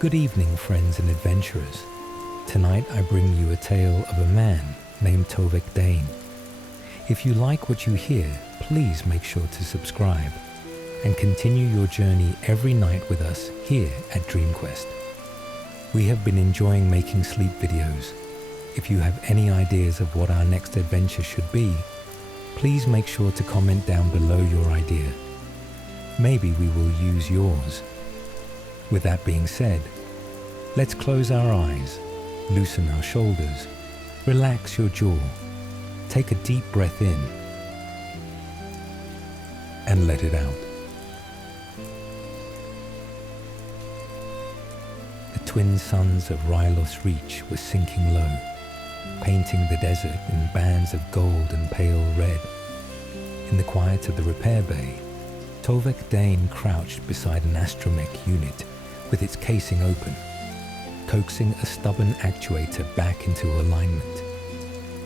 Good evening, friends and adventurers. Tonight I bring you a tale of a man named Tovek Dane. If you like what you hear, please make sure to subscribe and continue your journey every night with us here at DreamQuest. We have been enjoying making sleep videos. If you have any ideas of what our next adventure should be, please make sure to comment down below your idea. Maybe we will use yours. With that being said, let's close our eyes, loosen our shoulders, relax your jaw, take a deep breath in, and let it out. The twin suns of Rylos Reach were sinking low, painting the desert in bands of gold and pale red. In the quiet of the repair bay, Tovek Dane crouched beside an astromech unit with its casing open, coaxing a stubborn actuator back into alignment.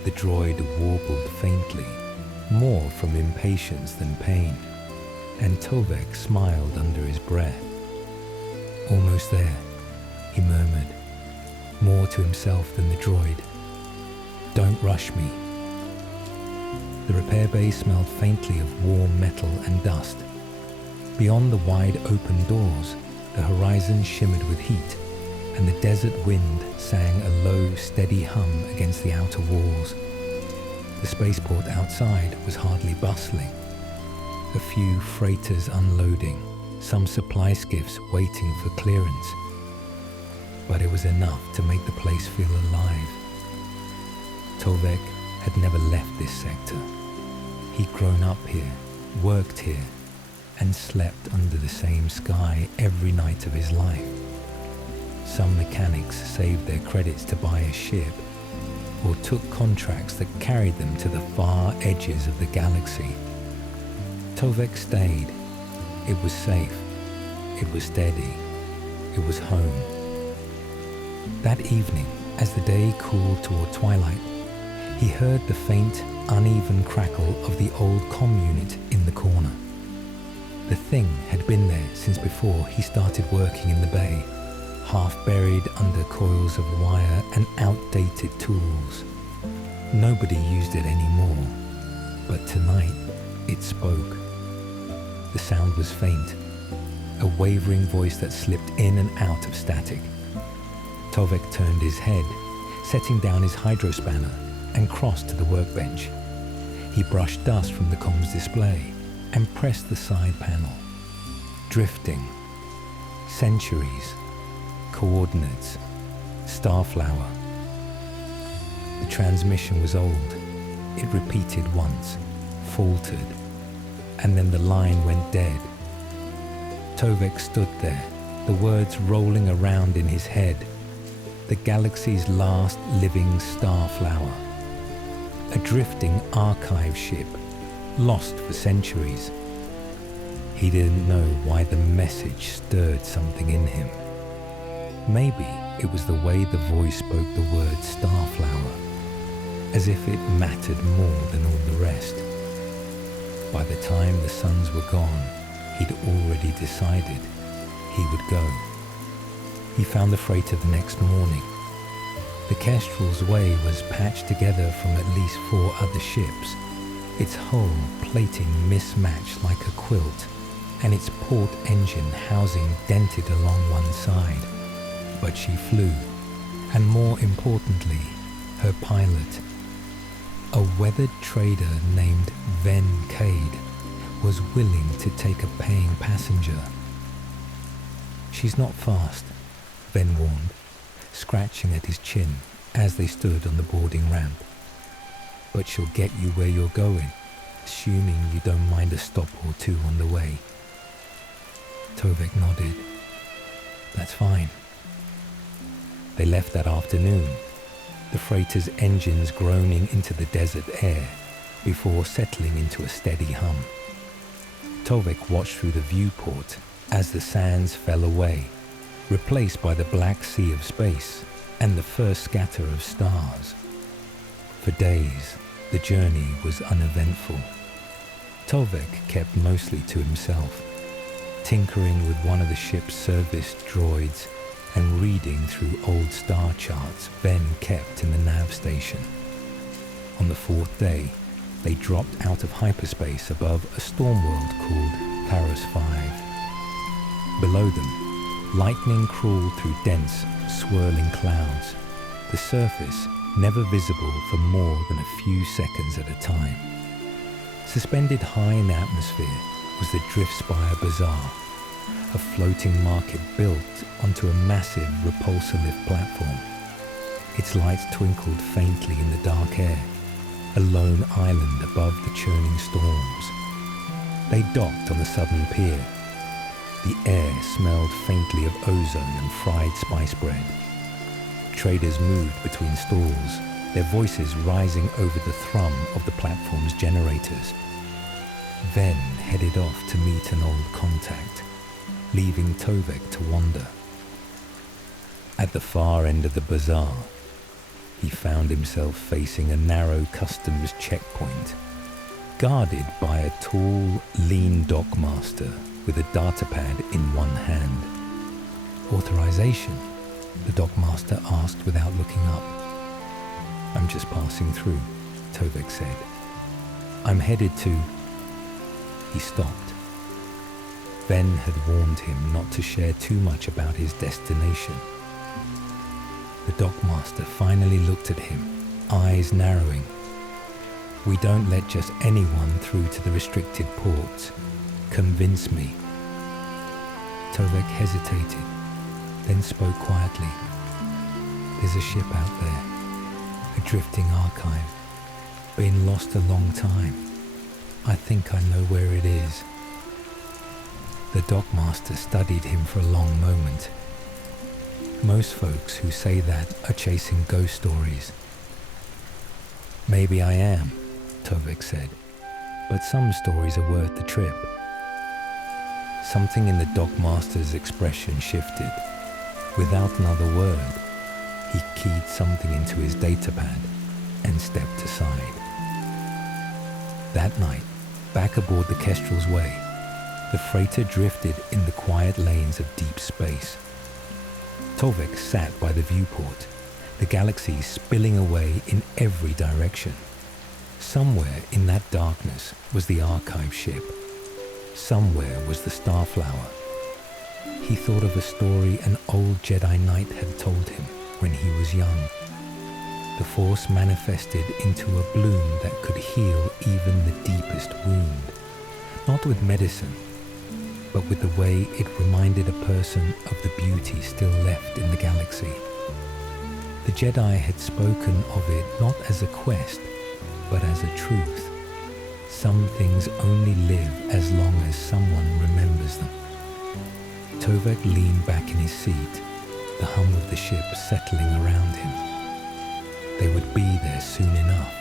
The droid warbled faintly, more from impatience than pain, and Tovek smiled under his breath. "Almost there," he murmured, more to himself than the droid. "Don't rush me." The repair bay smelled faintly of warm metal and dust. Beyond the wide open doors, the horizon shimmered with heat, and the desert wind sang a low, steady hum against the outer walls. The spaceport outside was hardly bustling. A few freighters unloading, some supply skiffs waiting for clearance. But it was enough to make the place feel alive. Tovek had never left this sector. He'd grown up here, worked here, and slept under the same sky every night of his life. Some mechanics saved their credits to buy a ship, or took contracts that carried them to the far edges of the galaxy. Tovek stayed. It was safe. It was steady. It was home. That evening, as the day cooled toward twilight, he heard the faint, uneven crackle of the old comm unit in the corner. The thing had been there since before he started working in the bay, half buried under coils of wire and outdated tools. Nobody used it anymore, but tonight it spoke. The sound was faint, a wavering voice that slipped in and out of static. Tovek turned his head, setting down his hydrospanner, and crossed to the workbench. He brushed dust from the comms display and pressed the side panel. Drifting. Centuries. Coordinates. Starflower. The transmission was old. It repeated once, faltered, and then the line went dead. Tovek stood there, the words rolling around in his head. The galaxy's last living starflower. A drifting archive ship, lost for centuries. He didn't know why the message stirred something in him. Maybe it was the way the voice spoke the word starflower, as if it mattered more than all the rest. By the time the suns were gone, he'd already decided he would go. He found the freighter the next morning. The Kestrel's way was patched together from at least 4 other ships, its hull plating mismatched like a quilt, and its port engine housing dented along one side. But she flew, and more importantly, her pilot, a weathered trader named Ven Cade, was willing to take a paying passenger. "She's not fast," Ven warned, scratching at his chin as they stood on the boarding ramp. "But she'll get you where you're going, assuming you don't mind a stop or two on the way." Tovek nodded. "That's fine." They left that afternoon, the freighter's engines groaning into the desert air before settling into a steady hum. Tovek watched through the viewport as the sands fell away, replaced by the black sea of space and the first scatter of stars. For days, the journey was uneventful. Tovek kept mostly to himself, tinkering with one of the ship's service droids and reading through old star charts Ben kept in the nav station. On the fourth day, they dropped out of hyperspace above a storm world called Paris 5. Below them, lightning crawled through dense, swirling clouds, the surface never visible for more than a few seconds at a time. Suspended high in the atmosphere was the Driftspire Bazaar, a floating market built onto a massive repulsor lift platform. Its lights twinkled faintly in the dark air, a lone island above the churning storms. They docked on the southern pier. The air smelled faintly of ozone and fried spice bread. Traders moved between stalls, their voices rising over the thrum of the platform's generators. Ven headed off to meet an old contact, leaving Tovek to wander. At the far end of the bazaar, he found himself facing a narrow customs checkpoint, guarded by a tall, lean dockmaster with a datapad in one hand. Authorization? The dockmaster asked without looking up. I'm just passing through, Tovek said. I'm headed to... He stopped. Ven had warned him not to share too much about his destination. The dockmaster finally looked at him, eyes narrowing. We don't let just anyone through to the restricted ports. Convince me. Tovek hesitated, then spoke quietly. There's a ship out there, a drifting archive, been lost a long time. I think I know where it is. The dockmaster studied him for a long moment. Most folks who say that are chasing ghost stories. Maybe I am, Tovek said, but some stories are worth the trip. Something in the dockmaster's expression shifted. Without another word, he keyed something into his datapad and stepped aside. That night, back aboard the Kestrel's Way, the freighter drifted in the quiet lanes of deep space. Tovek sat by the viewport, the galaxy spilling away in every direction. Somewhere in that darkness was the archive ship. Somewhere was the Starflower. He thought of a story an old Jedi Knight had told him when he was young. The Force manifested into a bloom that could heal even the deepest wound, not with medicine, but with the way it reminded a person of the beauty still left in the galaxy. The Jedi had spoken of it not as a quest, but as a truth. Some things only live as long as someone remembers them. Tovek leaned back in his seat, the hum of the ship settling around him. They would be there soon enough.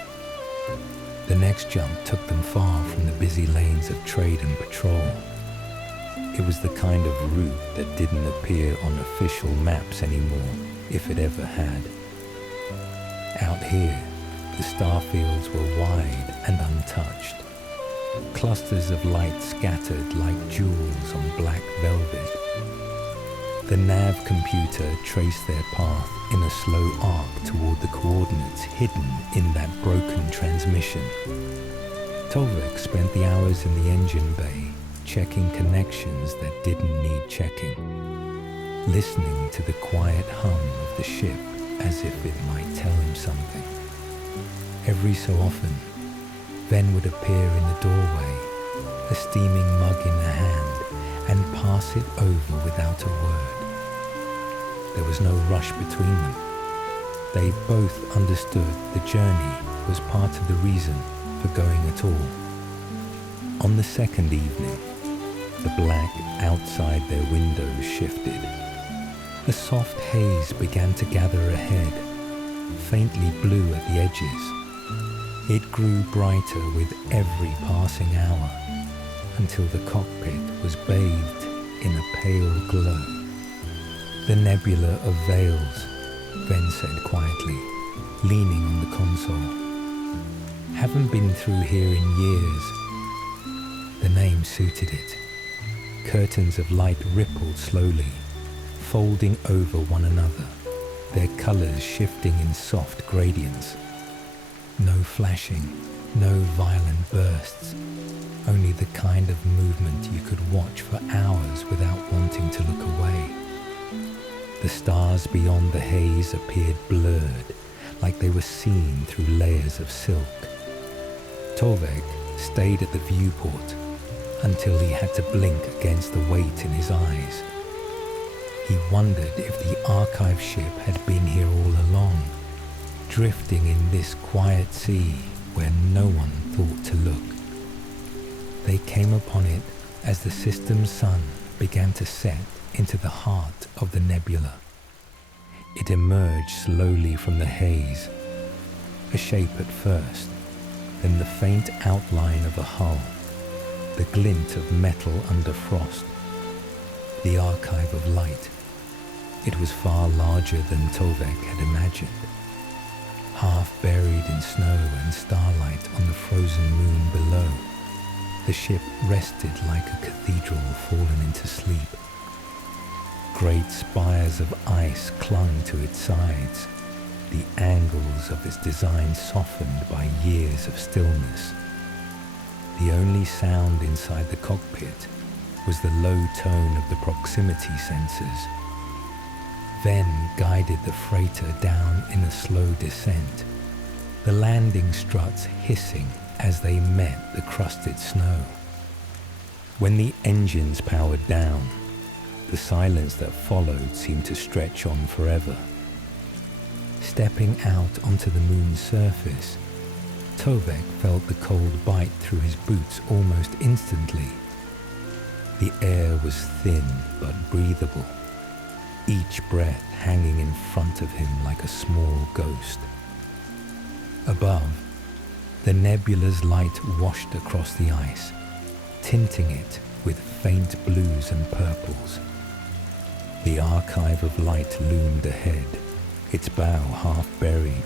The next jump took them far from the busy lanes of trade and patrol. It was the kind of route that didn't appear on official maps anymore, if it ever had. Out here, the starfields were wide and untouched. Clusters of light scattered like jewels on black velvet. The nav computer traced their path in a slow arc toward the coordinates hidden in that broken transmission. Tovek spent the hours in the engine bay, checking connections that didn't need checking, listening to the quiet hum of the ship as if it might tell him something. Every so often, Ven would appear in the doorway, a steaming mug in her hand, and pass it over without a word. There was no rush between them. They both understood the journey was part of the reason for going at all. On the second evening, the black outside their windows shifted. A soft haze began to gather ahead, faintly blue at the edges. It grew brighter with every passing hour, until the cockpit was bathed in a pale glow. The nebula of veils, Ven said quietly, leaning on the console. Haven't been through here in years. The name suited it. Curtains of light rippled slowly, folding over one another, their colors shifting in soft gradients. No flashing, no violent bursts, only the kind of movement you could watch for hours without wanting to look away. The stars beyond the haze appeared blurred, like they were seen through layers of silk. Tovek stayed at the viewport until he had to blink against the weight in his eyes. He wondered if the archive ship had been here all along, drifting in this quiet sea where no one thought to look. They came upon it as the system's sun began to set into the heart of the nebula. It emerged slowly from the haze, a shape at first, then the faint outline of a hull, the glint of metal under frost, the archive of light. It was far larger than Tovek had imagined. Half buried in snow and starlight on the frozen moon below, the ship rested like a cathedral fallen into sleep. Great spires of ice clung to its sides, the angles of its design softened by years of stillness. The only sound inside the cockpit was the low tone of the proximity sensors. Then guided the freighter down in a slow descent, the landing struts hissing as they met the crusted snow. When the engines powered down, the silence that followed seemed to stretch on forever. Stepping out onto the moon's surface, Tovek felt the cold bite through his boots almost instantly. The air was thin but breathable, each breath hanging in front of him like a small ghost. Above, the nebula's light washed across the ice, tinting it with faint blues and purples. The archive of light loomed ahead, its bow half buried,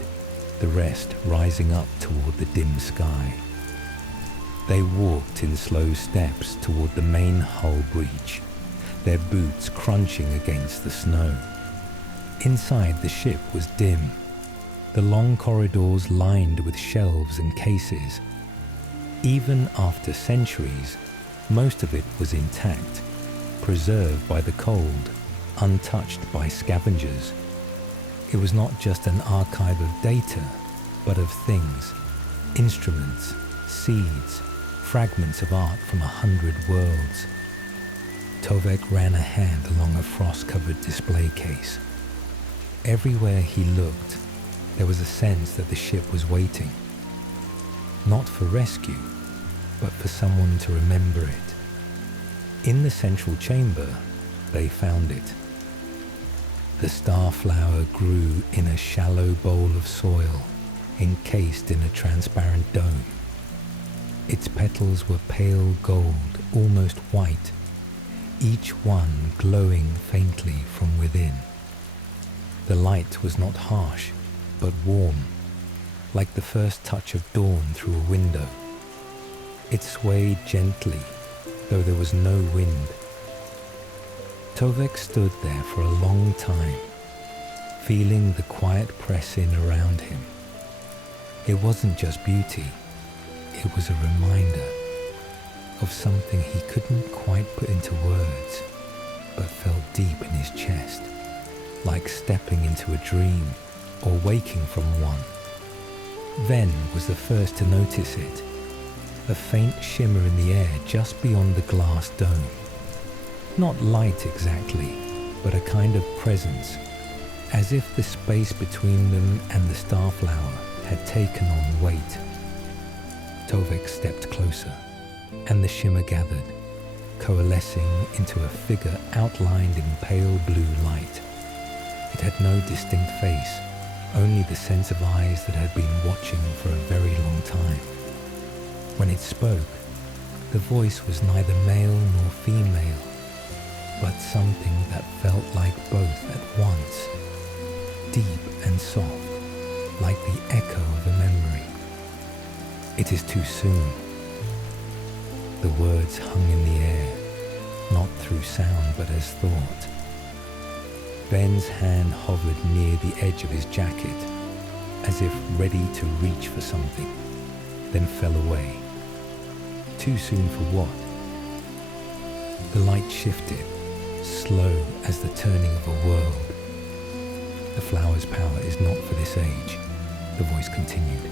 the rest rising up toward the dim sky. They walked in slow steps toward the main hull breach, their boots crunching against the snow. Inside the ship was dim, the long corridors lined with shelves and cases. Even after centuries, most of it was intact, preserved by the cold, untouched by scavengers. It was not just an archive of data, but of things, instruments, seeds, fragments of art from 100 worlds. Tovek ran a hand along a frost-covered display case. Everywhere he looked, there was a sense that the ship was waiting. Not for rescue, but for someone to remember it. In the central chamber, they found it. The starflower grew in a shallow bowl of soil, encased in a transparent dome. Its petals were pale gold, almost white, each one glowing faintly from within. The light was not harsh, but warm, like the first touch of dawn through a window. It swayed gently, though there was no wind. Tovek stood there for a long time, feeling the quiet press in around him. It wasn't just beauty, it was a reminder of something he couldn't quite put into words, but felt deep in his chest, like stepping into a dream or waking from one. Ven was the first to notice it, a faint shimmer in the air just beyond the glass dome. Not light exactly, but a kind of presence, as if the space between them and the starflower had taken on weight. Tovek stepped closer, and the shimmer gathered, coalescing into a figure outlined in pale blue light. It had no distinct face, only the sense of eyes that had been watching for a very long time. When it spoke, the voice was neither male nor female, but something that felt like both at once, deep and soft, like the echo of a memory. "It is too soon." The words hung in the air, not through sound but as thought. Ben's hand hovered near the edge of his jacket, as if ready to reach for something, then fell away. Too soon for what? The light shifted, slow as the turning of a world. The flower's power is not for this age, the voice continued.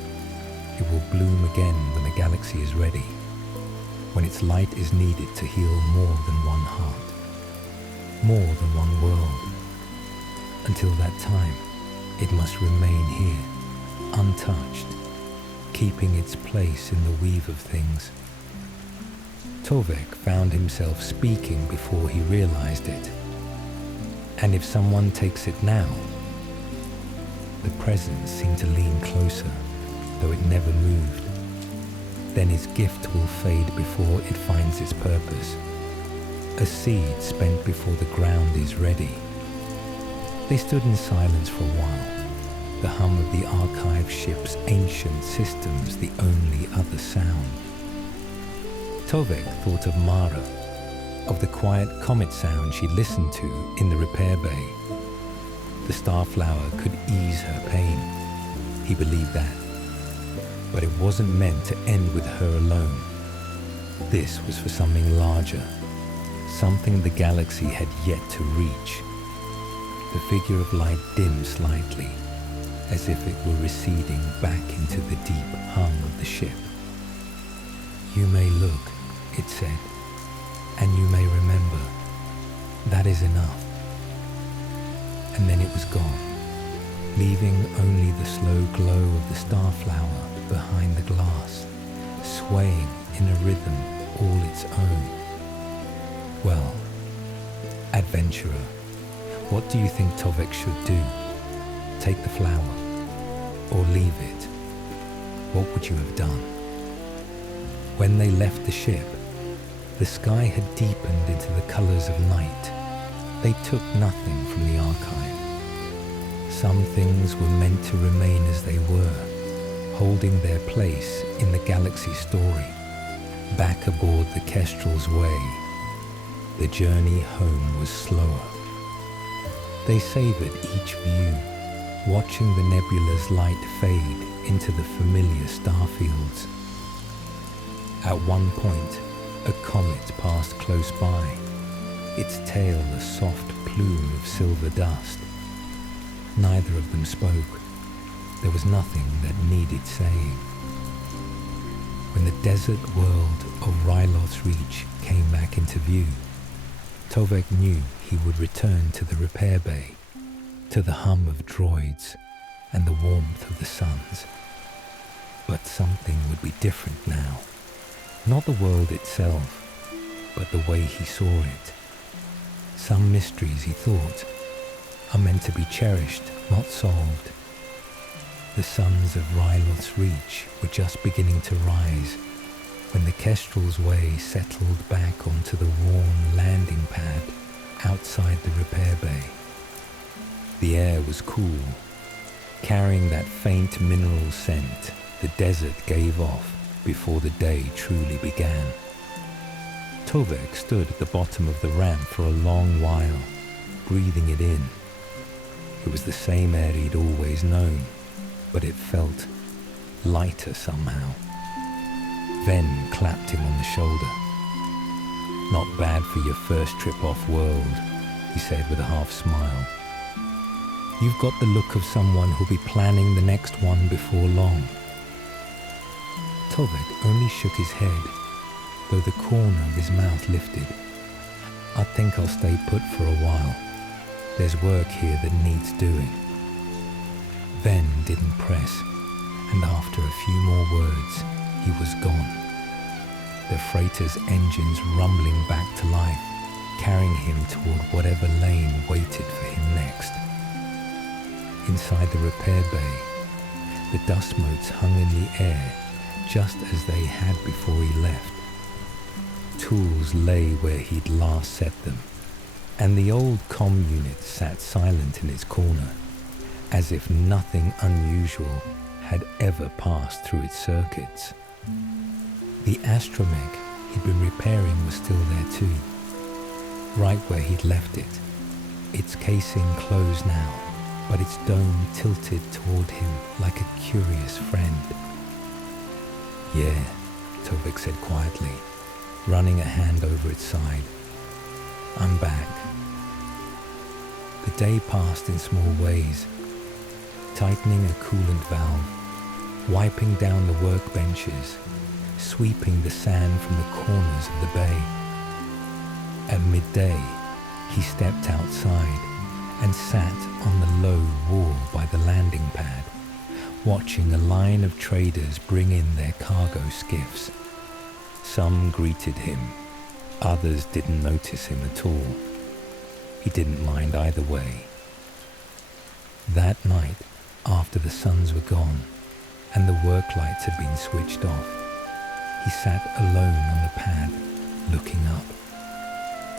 It will bloom again when the galaxy is ready, when its light is needed to heal more than one heart, more than one world. Until that time, it must remain here, untouched, keeping its place in the weave of things. Tovek found himself speaking before he realized it. And if someone takes it now, the presence seemed to lean closer, though it never moved. Then his gift will fade before it finds its purpose. A seed spent before the ground is ready. They stood in silence for a while, the hum of the archive ship's ancient systems the only other sound. Tovek thought of Mara, of the quiet comet sound she listened to in the repair bay. The starflower could ease her pain. He believed that. But it wasn't meant to end with her alone. This was for something larger, something the galaxy had yet to reach. The figure of light dimmed slightly, as if it were receding back into the deep hum of the ship. You may look, it said, and you may remember. That is enough. And then it was gone, leaving only the slow glow of the starflower behind the glass, swaying in a rhythm all its own. Well, adventurer, what do you think Tovek should do? Take the flower, or leave it? What would you have done? When they left the ship, the sky had deepened into the colors of night. They took nothing from the archive. Some things were meant to remain as they were, holding their place in the galaxy story. Back aboard the Kestrel's way, the journey home was slower. They savored each view, watching the nebula's light fade into the familiar starfields. At one point, a comet passed close by, its tail a soft plume of silver dust. Neither of them spoke. There was nothing that needed saying. When the desert world of Ryloth's Reach came back into view, Tovek knew he would return to the repair bay, to the hum of droids and the warmth of the suns. But something would be different now. Not the world itself, but the way he saw it. Some mysteries, he thought, are meant to be cherished, not solved. The suns of Ryloth's Reach were just beginning to rise when the Kestrel's way settled back onto the worn landing pad outside the repair bay. The air was cool, carrying that faint mineral scent the desert gave off before the day truly began. Tovek stood at the bottom of the ramp for a long while, breathing it in. It was the same air he'd always known, but it felt lighter somehow. Ven clapped him on the shoulder. "Not bad for your first trip off-world," he said with a half-smile. "You've got the look of someone who'll be planning the next one before long." Tovek only shook his head, though the corner of his mouth lifted. "I think I'll stay put for a while. There's work here that needs doing." Ven didn't press, and after a few more words, he was gone. The freighter's engines rumbling back to life, carrying him toward whatever lane waited for him next. Inside the repair bay, the dust motes hung in the air just as they had before he left. Tools lay where he'd last set them, and the old comm unit sat silent in its corner, as if nothing unusual had ever passed through its circuits. The astromech he'd been repairing was still there too, right where he'd left it, its casing closed now, but its dome tilted toward him like a curious friend. "Yeah," Tovek said quietly, running a hand over its side. "I'm back." The day passed in small ways, tightening a coolant valve, wiping down the workbenches, sweeping the sand from the corners of the bay. At midday, he stepped outside and sat on the low wall by the landing pad, watching a line of traders bring in their cargo skiffs. Some greeted him, others didn't notice him at all. He didn't mind either way. That night, after the suns were gone and the work lights had been switched off, he sat alone on the pad, looking up.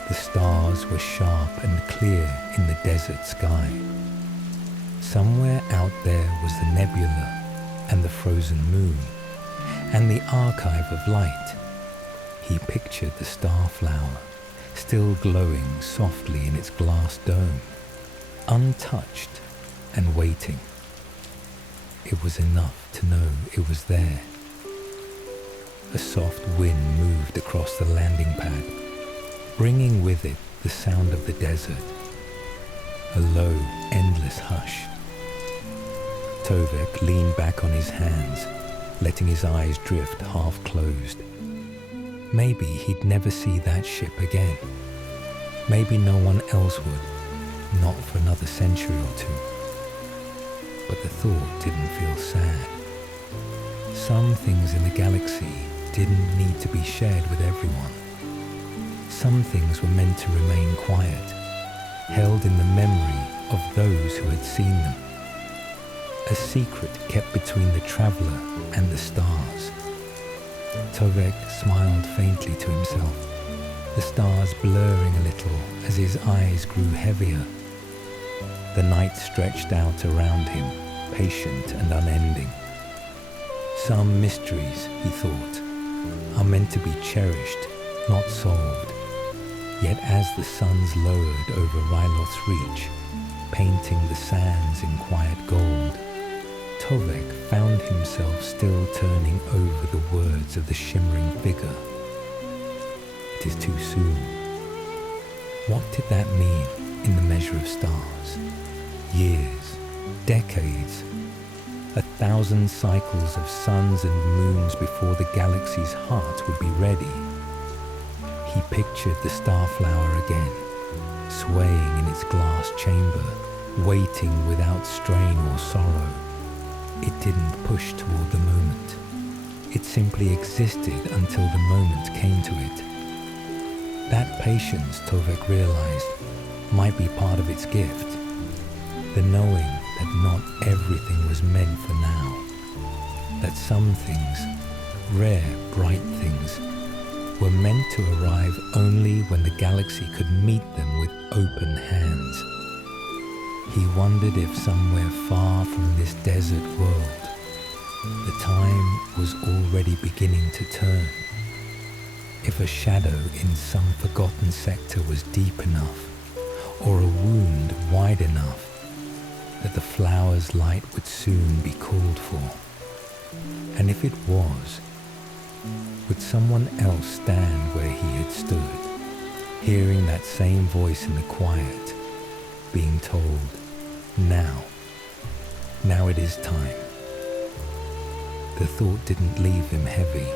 The stars were sharp and clear in the desert sky. Somewhere out there was the nebula and the frozen moon and the archive of light. He pictured the starflower, still glowing softly in its glass dome, untouched and waiting. It was enough to know it was there. A soft wind moved across the landing pad, bringing with it the sound of the desert, a low, endless hush. Tovek leaned back on his hands, letting his eyes drift half-closed. Maybe he'd never see that ship again. Maybe no one else would, not for another century or two. But the thought didn't feel sad. Some things in the galaxy didn't need to be shared with everyone. Some things were meant to remain quiet, held in the memory of those who had seen them. A secret kept between the traveler and the stars. Tovek smiled faintly to himself, the stars blurring a little as his eyes grew heavier. The night stretched out around him, patient and unending. Some mysteries, he thought, are meant to be cherished, not solved. Yet as the suns lowered over Ryloth's Reach, painting the sands in quiet gold, Tovek found himself still turning over the words of the shimmering figure. It is too soon. What did that mean in the measure of stars? Years, decades, 1,000 cycles of suns and moons before the galaxy's heart would be ready. He pictured the starflower again, swaying in its glass chamber, waiting without strain or sorrow. It didn't push toward the moment. It simply existed until the moment came to it. That patience, Tovek realized, might be part of its gift. The knowing that not everything was meant for now. That some things, rare, bright things, were meant to arrive only when the galaxy could meet them with open hands. He wondered if somewhere far from this desert world, the time was already beginning to turn. If a shadow in some forgotten sector was deep enough, or a wound wide enough, that the flower's light would soon be called for. And if it was, would someone else stand where he had stood, hearing that same voice in the quiet, being told, now it is time. The thought didn't leave him heavy.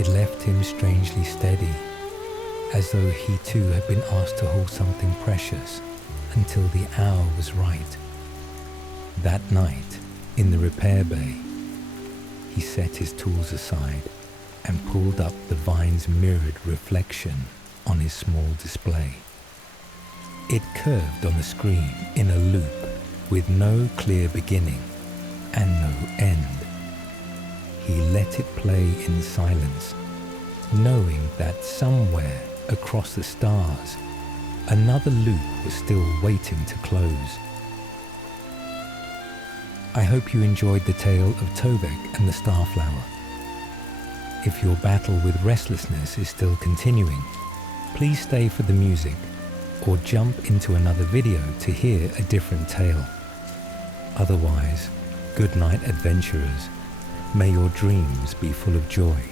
It left him strangely steady, as though he too had been asked to hold something precious until the hour was right. That night, in the repair bay, he set his tools aside and pulled up the vine's mirrored reflection on his small display. It curved on the screen in a loop with no clear beginning and no end. He let it play in silence, knowing that somewhere across the stars, another loop was still waiting to close. I hope you enjoyed the tale of Tovek and the Starflower. If your battle with restlessness is still continuing, please stay for the music. or jump into another video to hear a different tale. Otherwise, good night, adventurers. May your dreams be full of joy.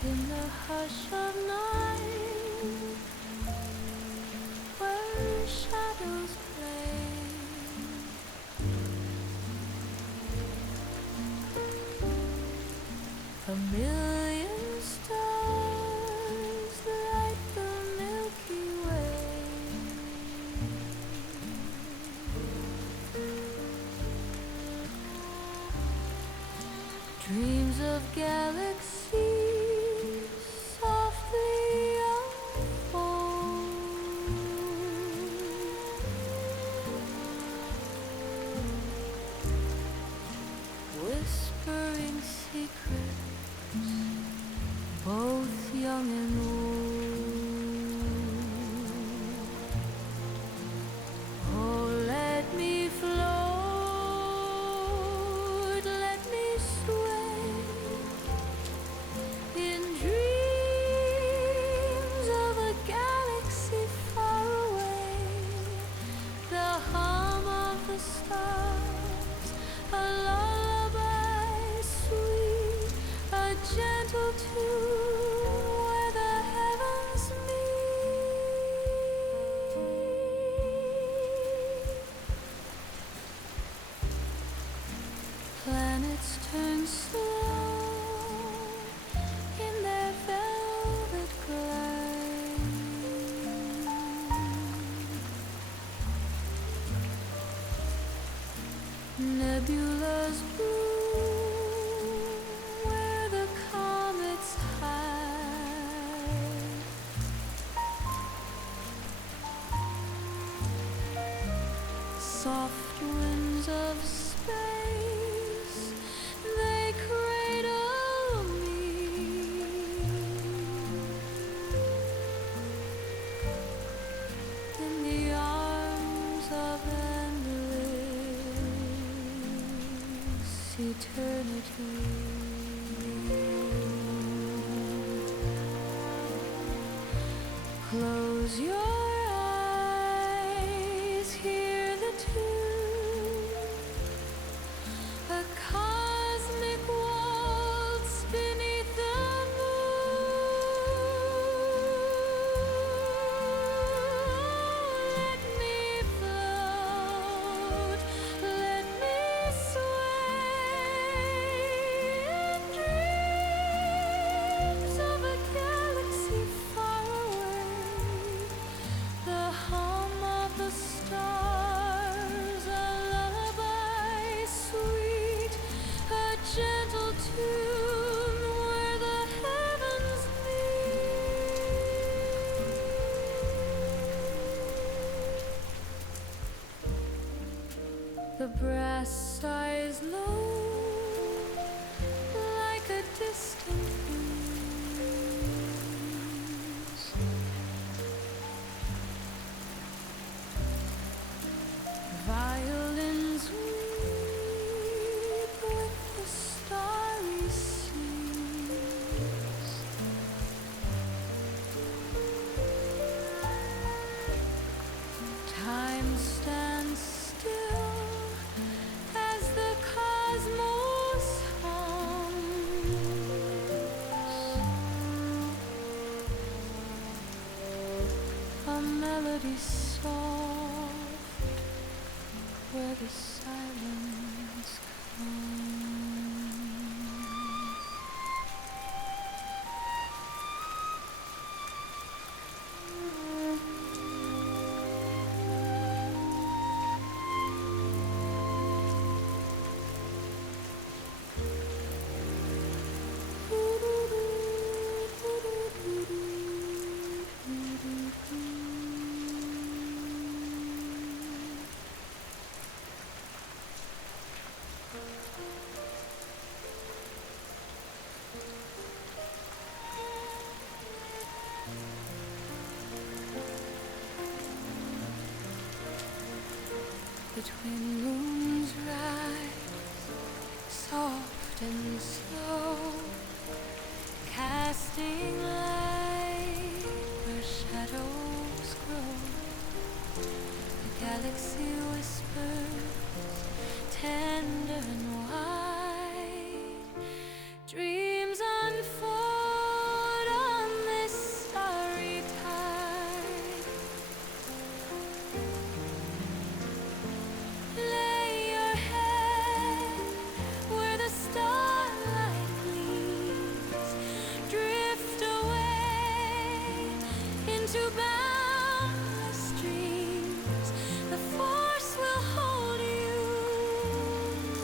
In the hush of night, where shadows play, a million stars light the Milky Way. Dreams of galaxies whispering secrets, both young and old. Oh, let me float, let me sway in dreams of a galaxy far away. The hum of the stars, a lullaby sweet, a gentle tune where the heavens meet. Planets turn slow in their velvet glide. Nebulas bloom where the comets hide. Soft winds of space, they cradle me in the arms of endless eternity. Close your eyes, hear the tune The brass sighs low like a distant breeze. Violins weep with the starry seas. Time stands still as the cosmos hums. A melody soft where the silence comes. Between moons rise, soft and slow, casting light where shadows grow. The galaxy whispers, tender and wide. Dreams unfold on this starry tide. Lay your head where the starlight gleams. Drift away into boundless dreams. The force will hold you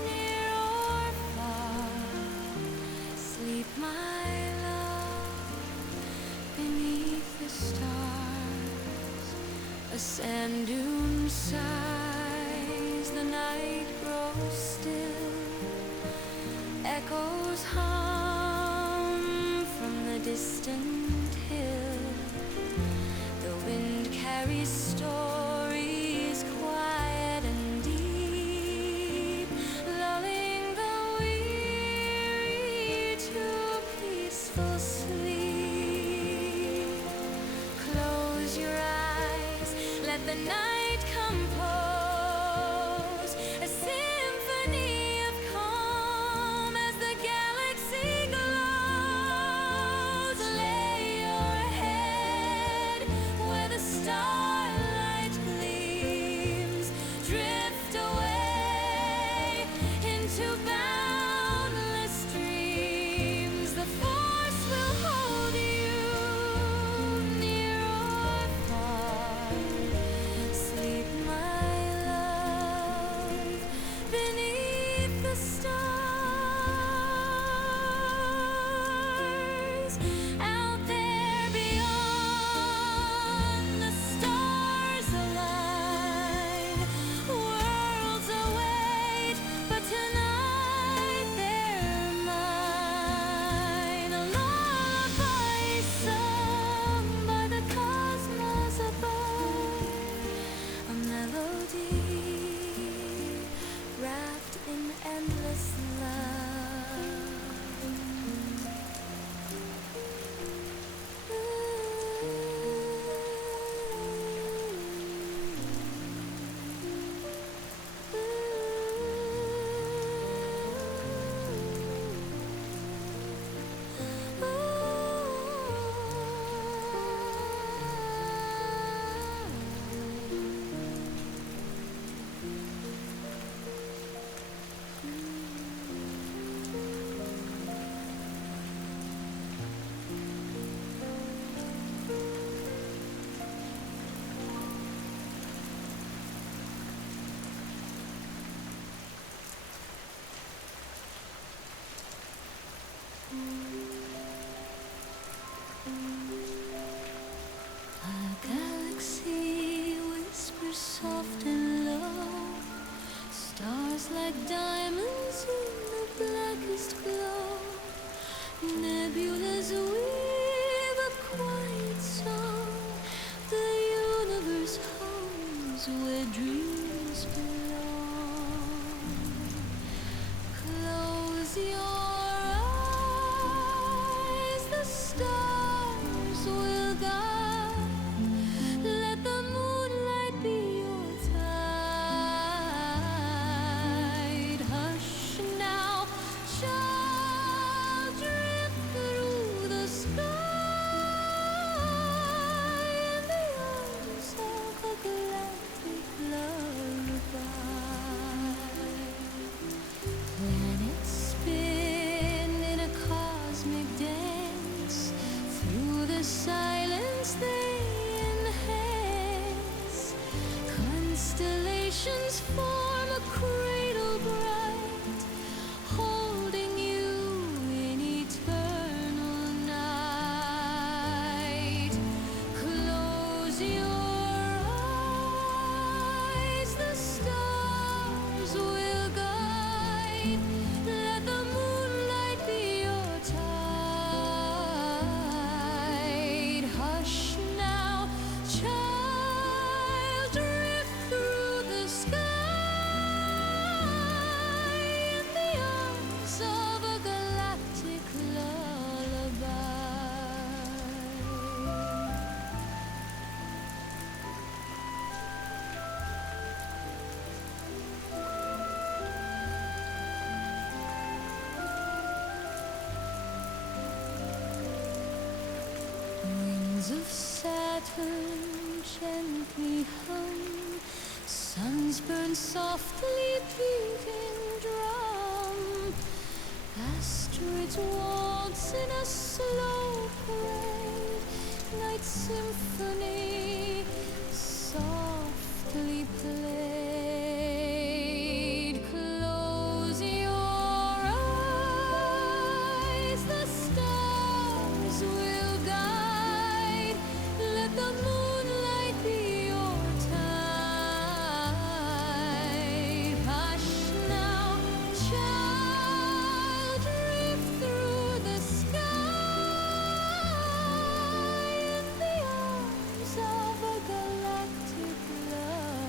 near or far. Sleep, my love, beneath the stars. A sand dune sighs, the night grows still. Echoes hum from the distant hill. The wind carries stories quiet and deep, lulling the weary to peaceful sleep. Close your eyes, let the night compose a symphony of calm as the galaxy glows. Lay your head where the starlight gleams. Drift away into boundless dreams. The force will hold you near or far. belong. Close your eyes, the stars will guide. Let the moonlight be your tide. Hush now, child, drift through the sky in the arms of a galactic lullaby. Planets spin in a cosmic dance. Through the silence they enhance. Constellations form a cradle bright, holding you in eternal night. Close your eyes, the stars will guide. Let the moonlight be your tide. Hush now, child, drift through the sky in the arms of a galactic lullaby. Winds of Saturn gently hum. Suns burn softly, beating drum. Asteroids waltz in a slow parade. Night symphony softly played. Close your eyes, the stars will guide. Let the moonlight be your tide. Hush now, child, drift through the sky in the arms of a galactic lullaby.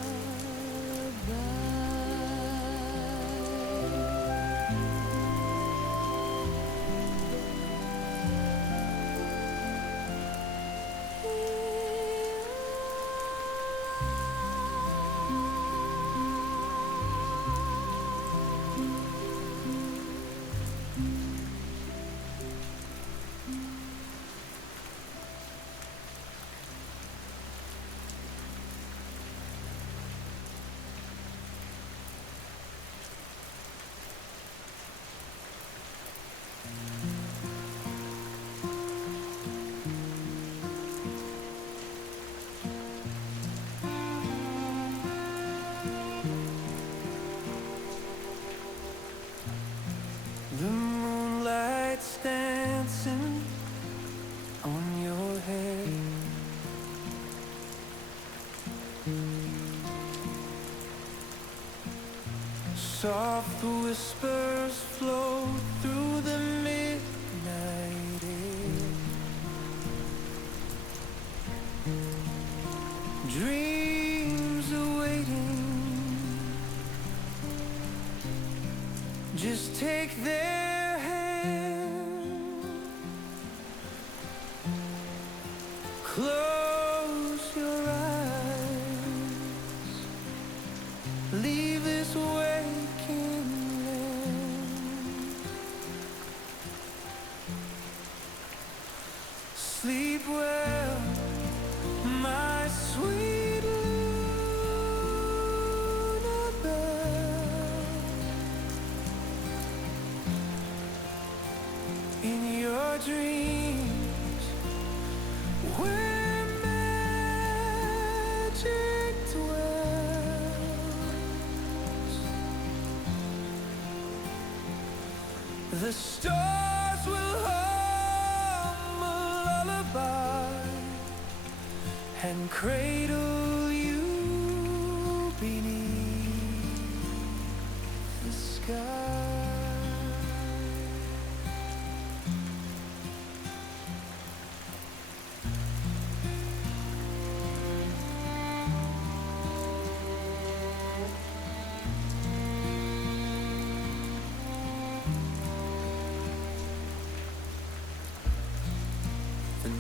The moonlight's dancing on your head. Soft whispers flow through the midnight air. Dreams awaiting. Just take their hand. Close your eyes. Leave this waking land. Sleep well, my sweet Lunabelle. In your dreams, where magic dwells, the stars will hum a lullaby and cradle you beneath the sky.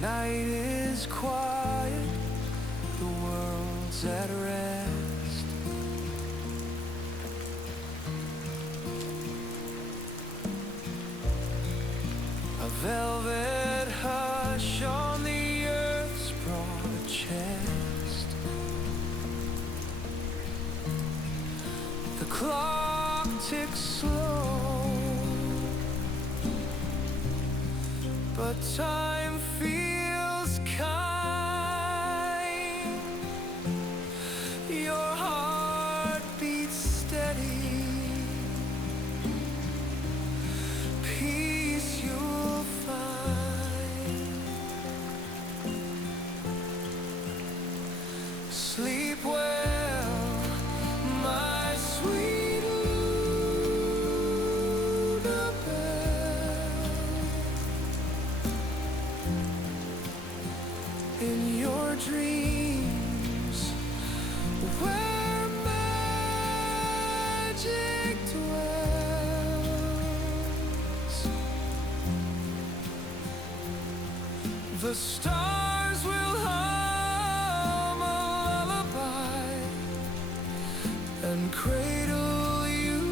night is quiet, the world's at rest. A velvet hush on the earth's broad chest. The clock ticks slow, but time feels kind. Your heart beats steady, peace you'll find. Sleep well, my sweet Lullaby. In your dreams, where magic dwells, the stars will hum a lullaby and cradle you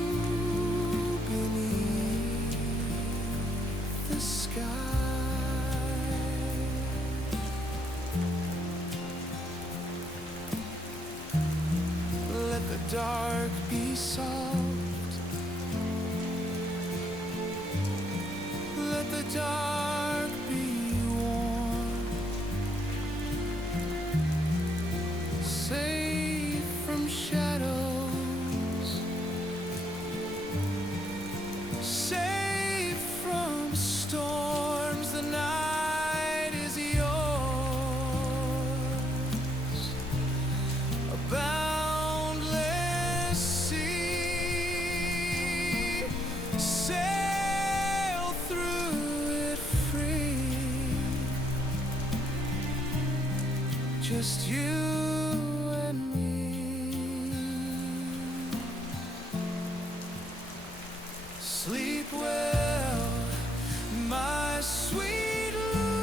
beneath the sky. Let the dark be soft, let the dark be warm, safe from shadows, safe from storms. The night is yours, a boundless sea. Sail through it free, just you and me. Sleep well, my sweet Lullaby.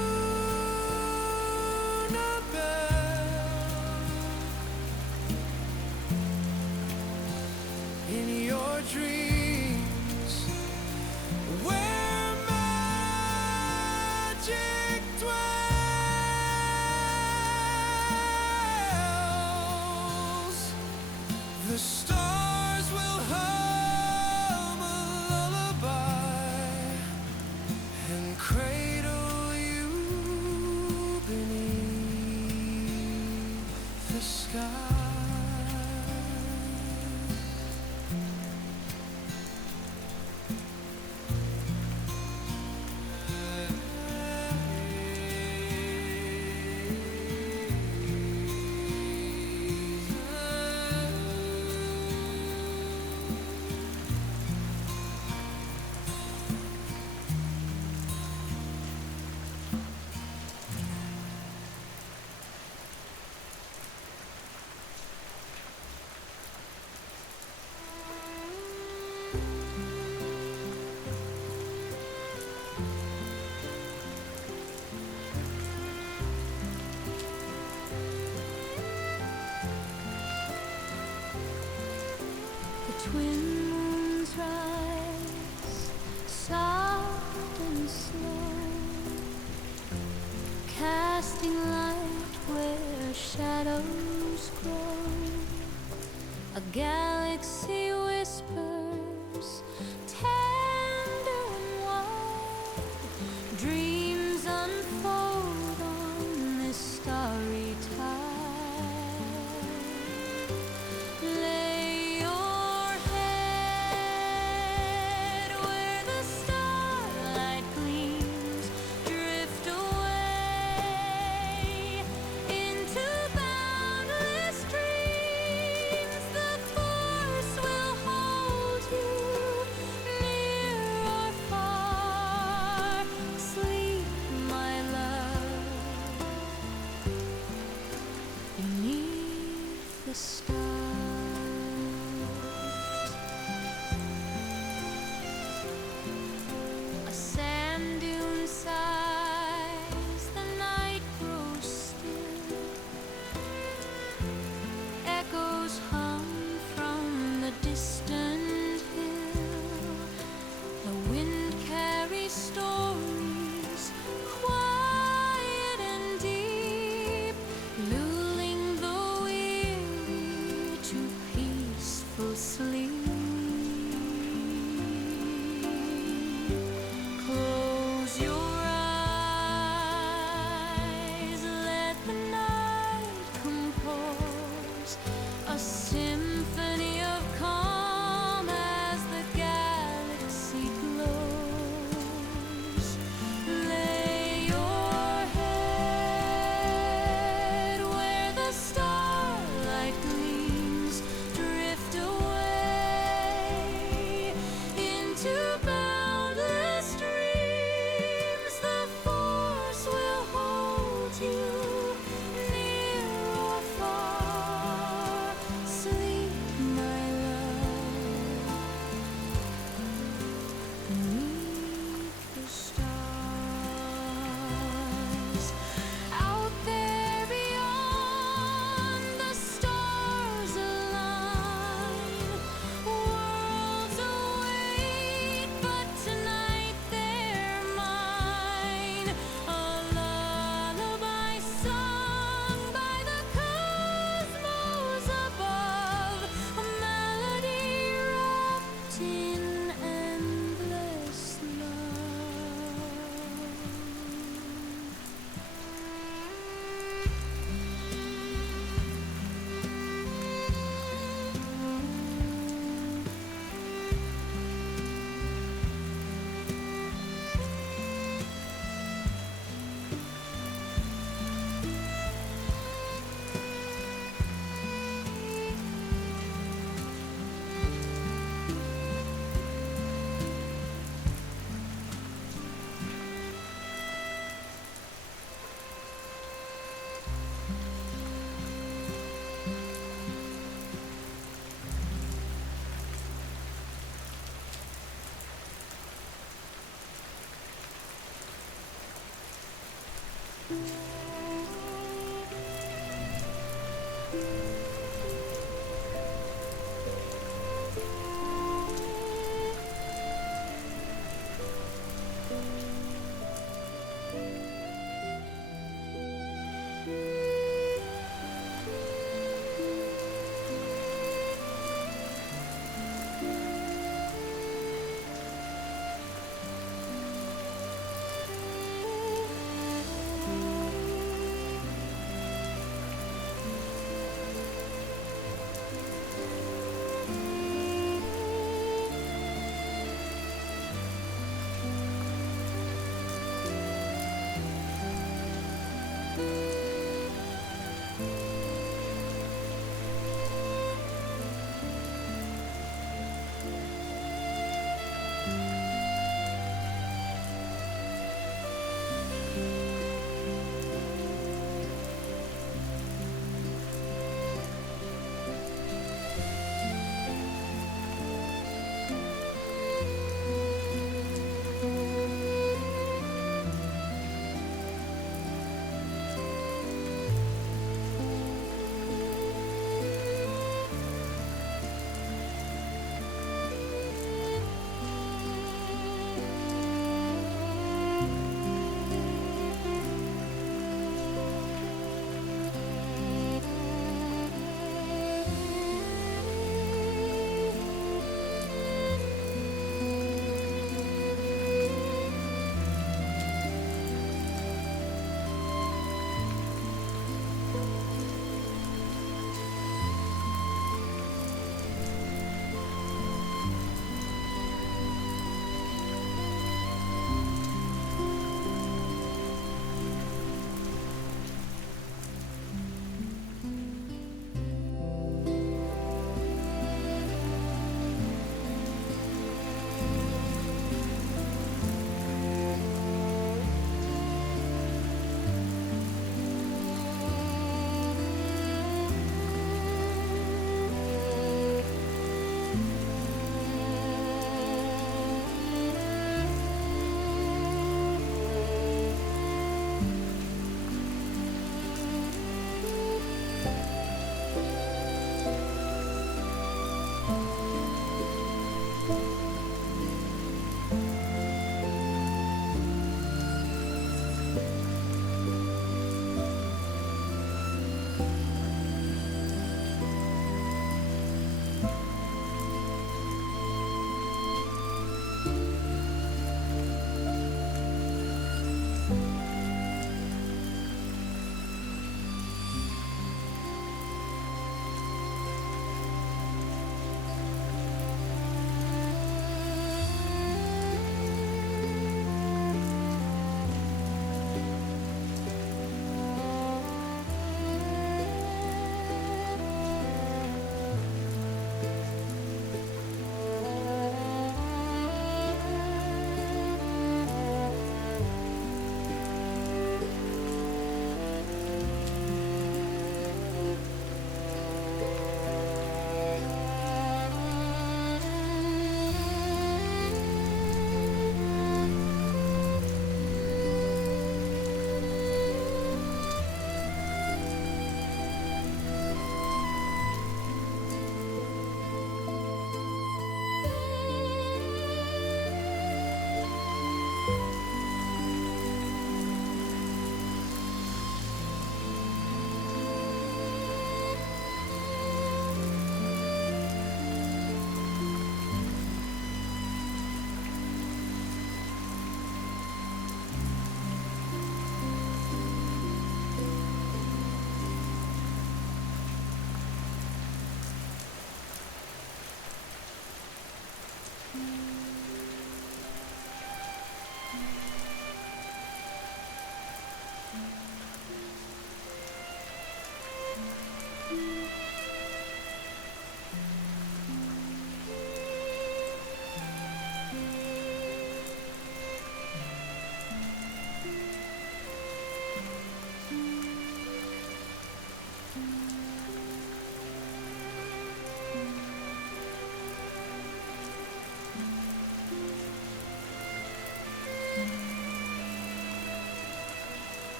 In your dreams, where magic dwells, the stars will hum a lullaby and cradle you beneath the sky. The twin moons rise, soft and slow, casting light where shadows grow. A galaxy whispers, tender and wide. Dreams unfold on this starry tide. Lay your head where the starlight gleams. Drift away into boundless dreams. The force will hold you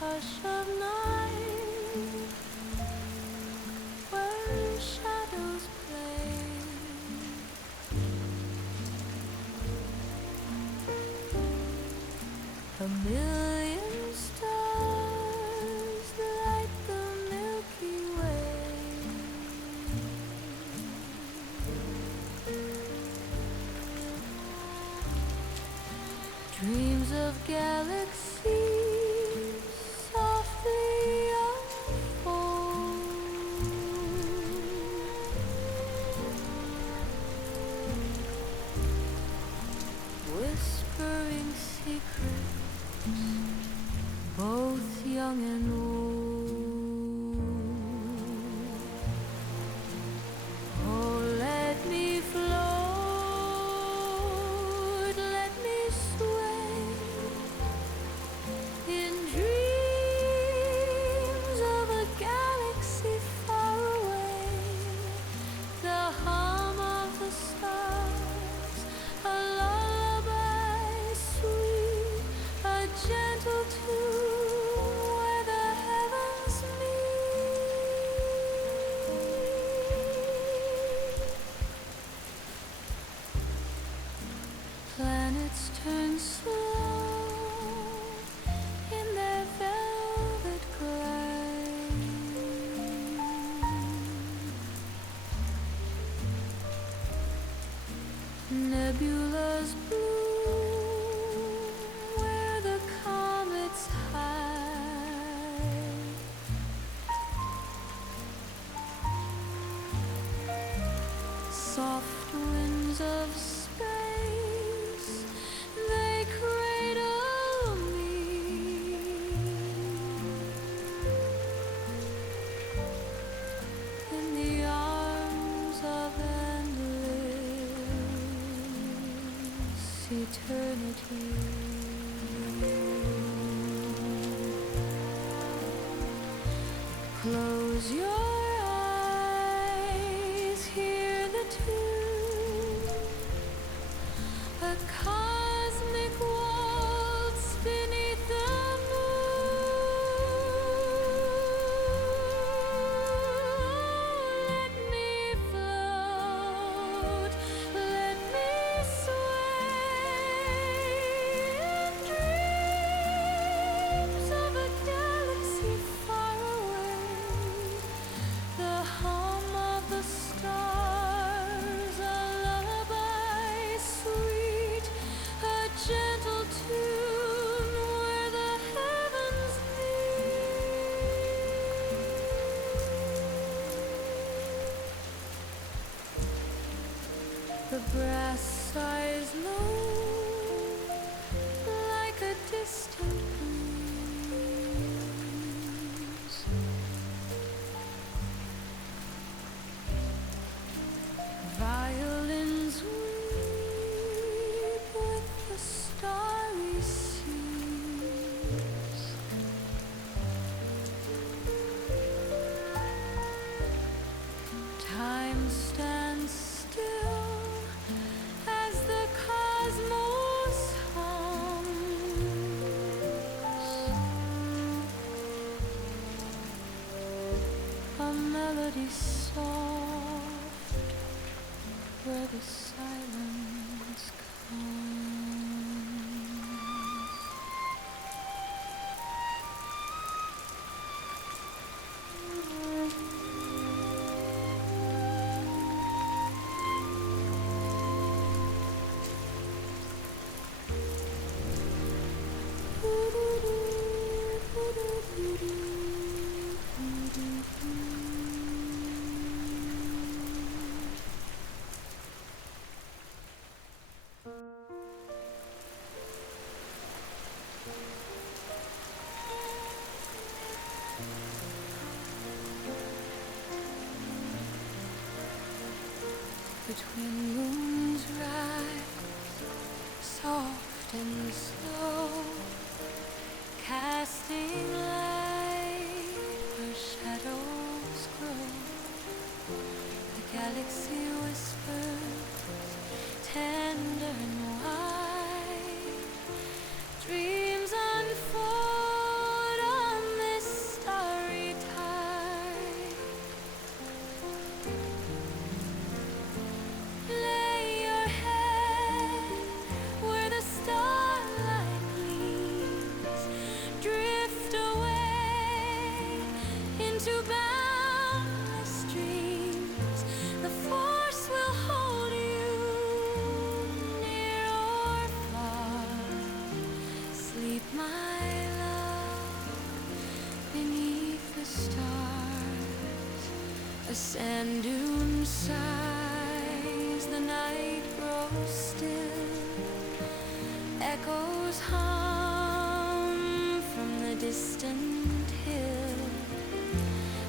hush of night, where shadows play. A million stars light the Milky Way. Dreams of galaxies softly unfold, whispering secrets, both young and old. Oh, let me float, let me sway in dreams of a galaxy far away. The hum of the stars, a lullaby sweet, a gentle tune where the heavens meet. Planets turn slow in their velvet glide. Nebulas bloom where the comets hide. Soft winds of space, they cradle me in the arms of endless eternity. Close your eyes, hear the tune, a cosmic waltz beneath the moon. Let me float, let me sway in dreams of a galaxy far away. The hum of the stars, a lullaby sweet, a gentle tune where the heavens meet. The brass sighs low like a distant breeze. Violins weep with the starry seas. Time stands still as the cosmos hums, a melody soft where the silence comes. Between moons rise, soft and slow, casting light where shadows grow. The galaxy whispers, tender and wide. Dreams unfold Sand dune sighs, the night grows still. Echoes hum from the distant hill.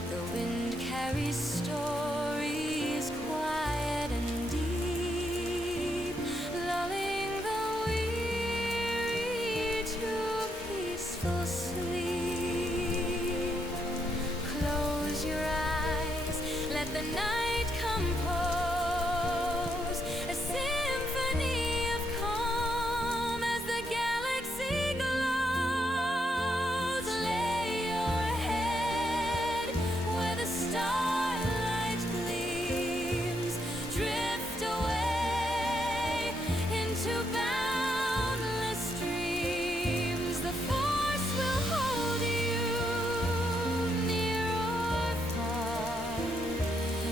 The wind carries stories quiet and deep, lulling the weary to peaceful sleep. Close your eyes, let the night compose a symphony of calm as the galaxy glows. Lay your head where the starlight gleams. Drift away into boundless dreams. The force will hold you near or far.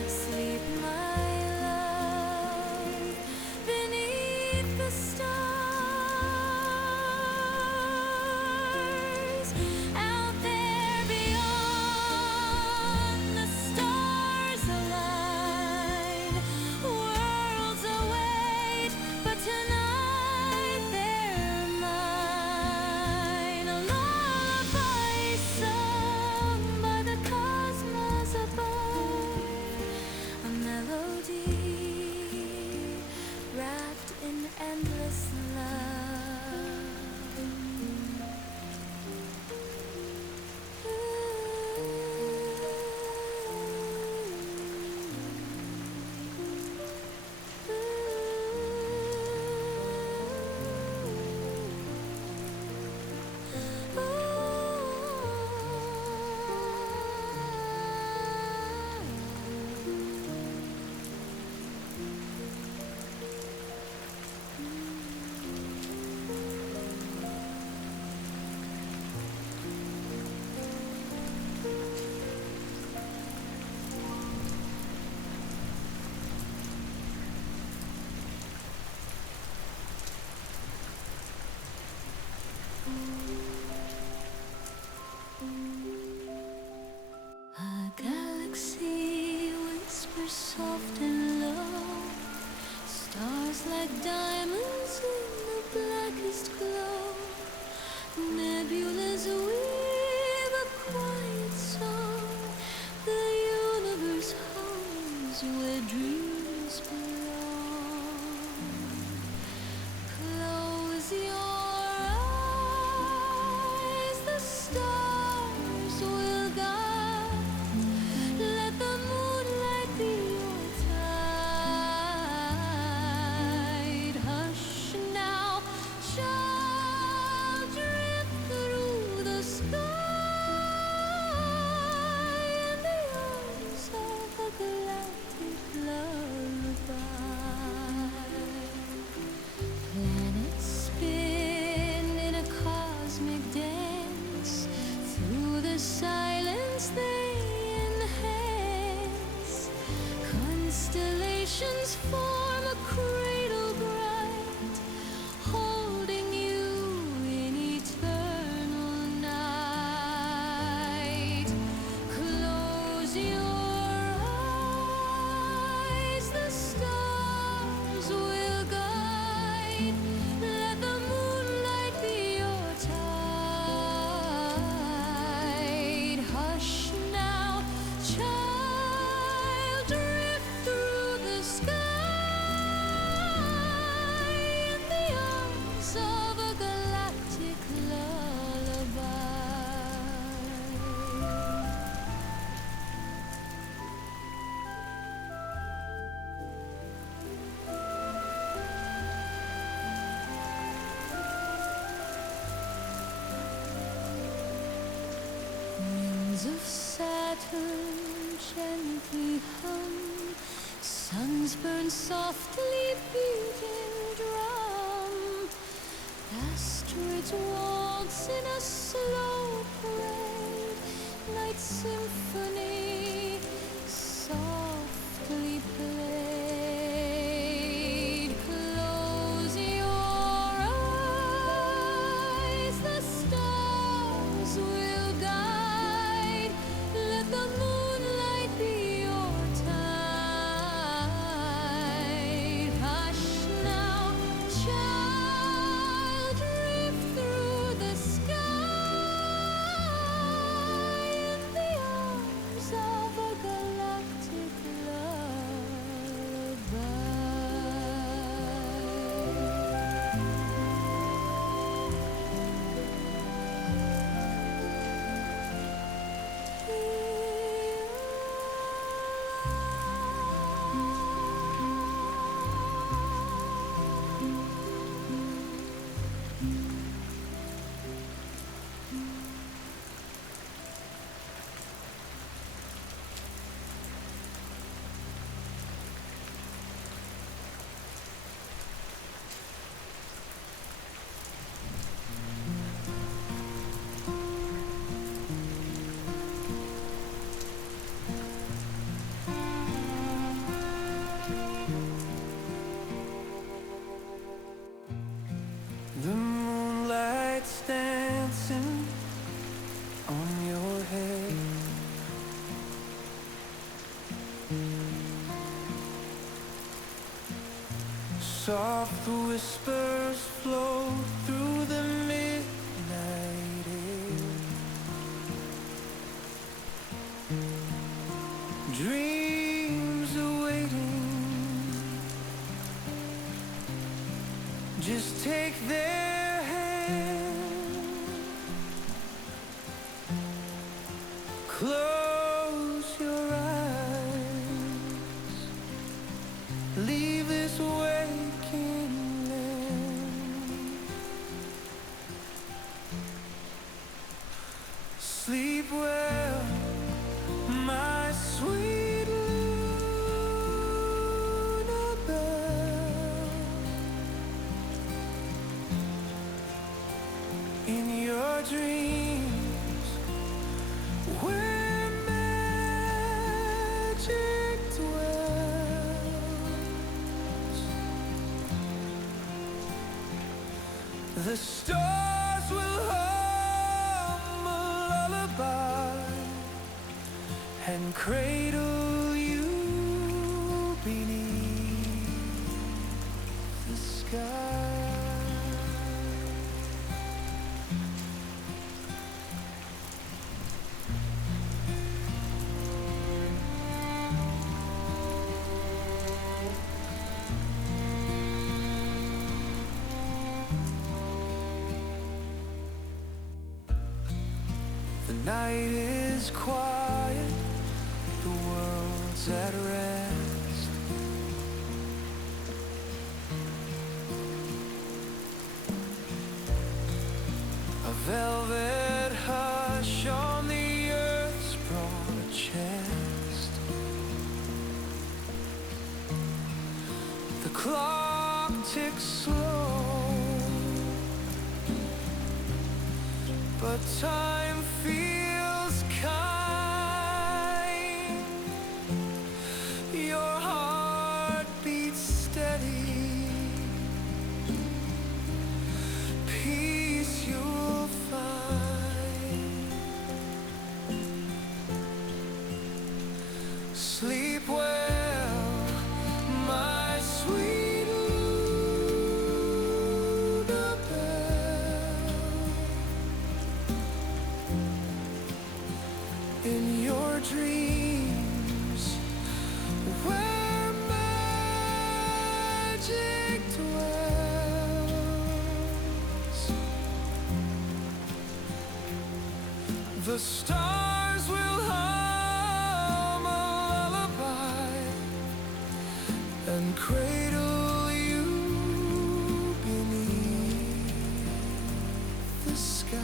Sleep, my love, beneath the stars. Out there beyond, the stars align. Worlds await, but tonight they're mine. A lullaby sung by the cosmos above. A melody wrapped in endless love. A galaxy whispers soft and low. Stars like diamonds in the blackest glow. Nebulas weave a quiet song. The universe hums where dreams belong. Close your eyes, the stars will guide. Let the moonlight be your tide. Hush now, child, drift through the sky in the arms of a galactic lullaby. Planets spin in a cosmic dance. Through the silence they enhance. Constellations form a cradle bright, holding you in eternal night. Close your eyes, the stars will guide. Let the moonlight be your tide. Hush now, child, drift through the sky in the arms of a galactic lullaby. Rings of Saturn gently hum. Suns burn softly beating drum. Asteroids waltz in a slow parade. Night symphony softly played. Close your eyes, the stars will guide. Let the moonlight be your tide. lights dancing on your head. Soft whispers flow through the midnight air. Dreams awaiting. Just take their hand. Close your eyes. Leave this waking land. Sleep well, my sweet Lunabelle. In your dreams, where magic dwells, the stars will hum a lullaby and cradle you beneath the sky. The night is quiet, the world's at rest. A velvet hush on the earth's broad chest. The clock ticks slow, but time feels kind. Your heart beats steady. Peace you'll find. Sleep well, my sweet Lunabelle. In your dreams, where magic dwells, the stars will hum a lullaby and cradle you beneath the sky.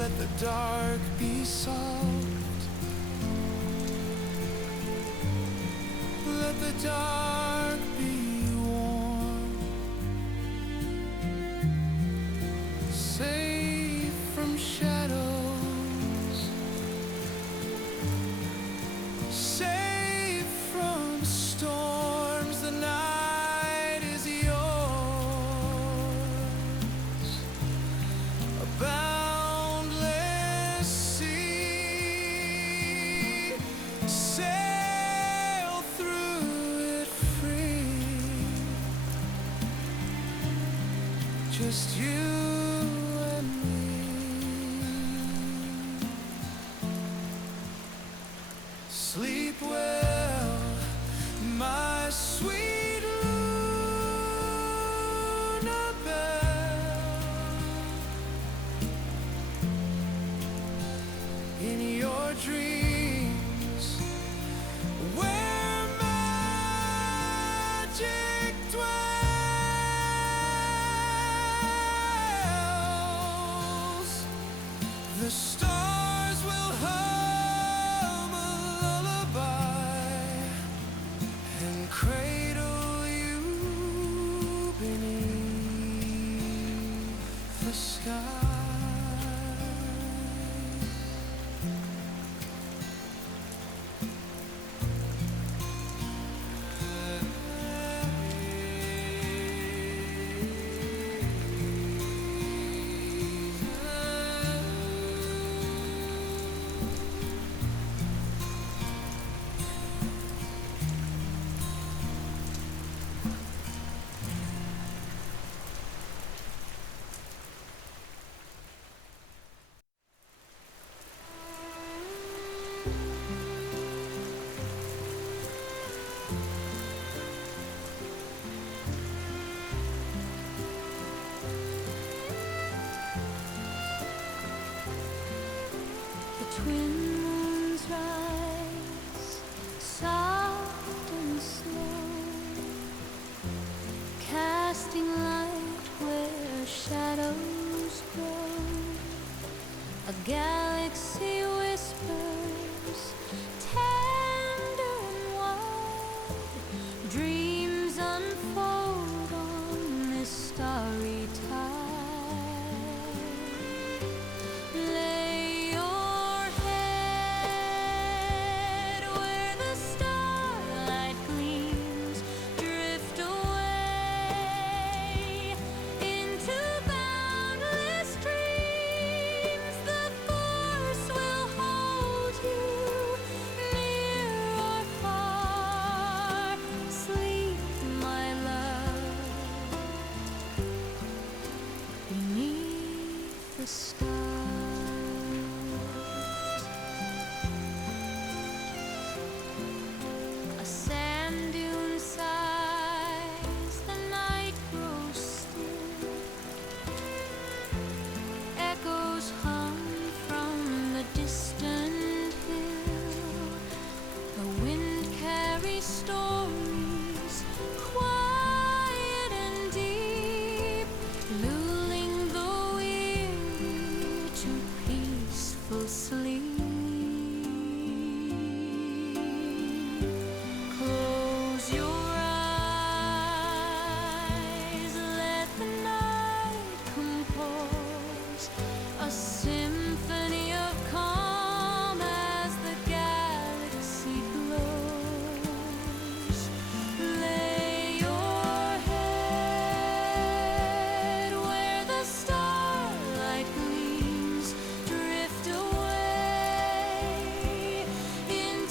Let the dark be soft. Let the dark be warm. Safe from shadows. Safe from storms. The night is yours. A boundless sea. Sail through it free. Just you and me. Sleep well, my sweet Lunabelle. In your dreams, where magic dwells, the stars will hum a lullaby and cradle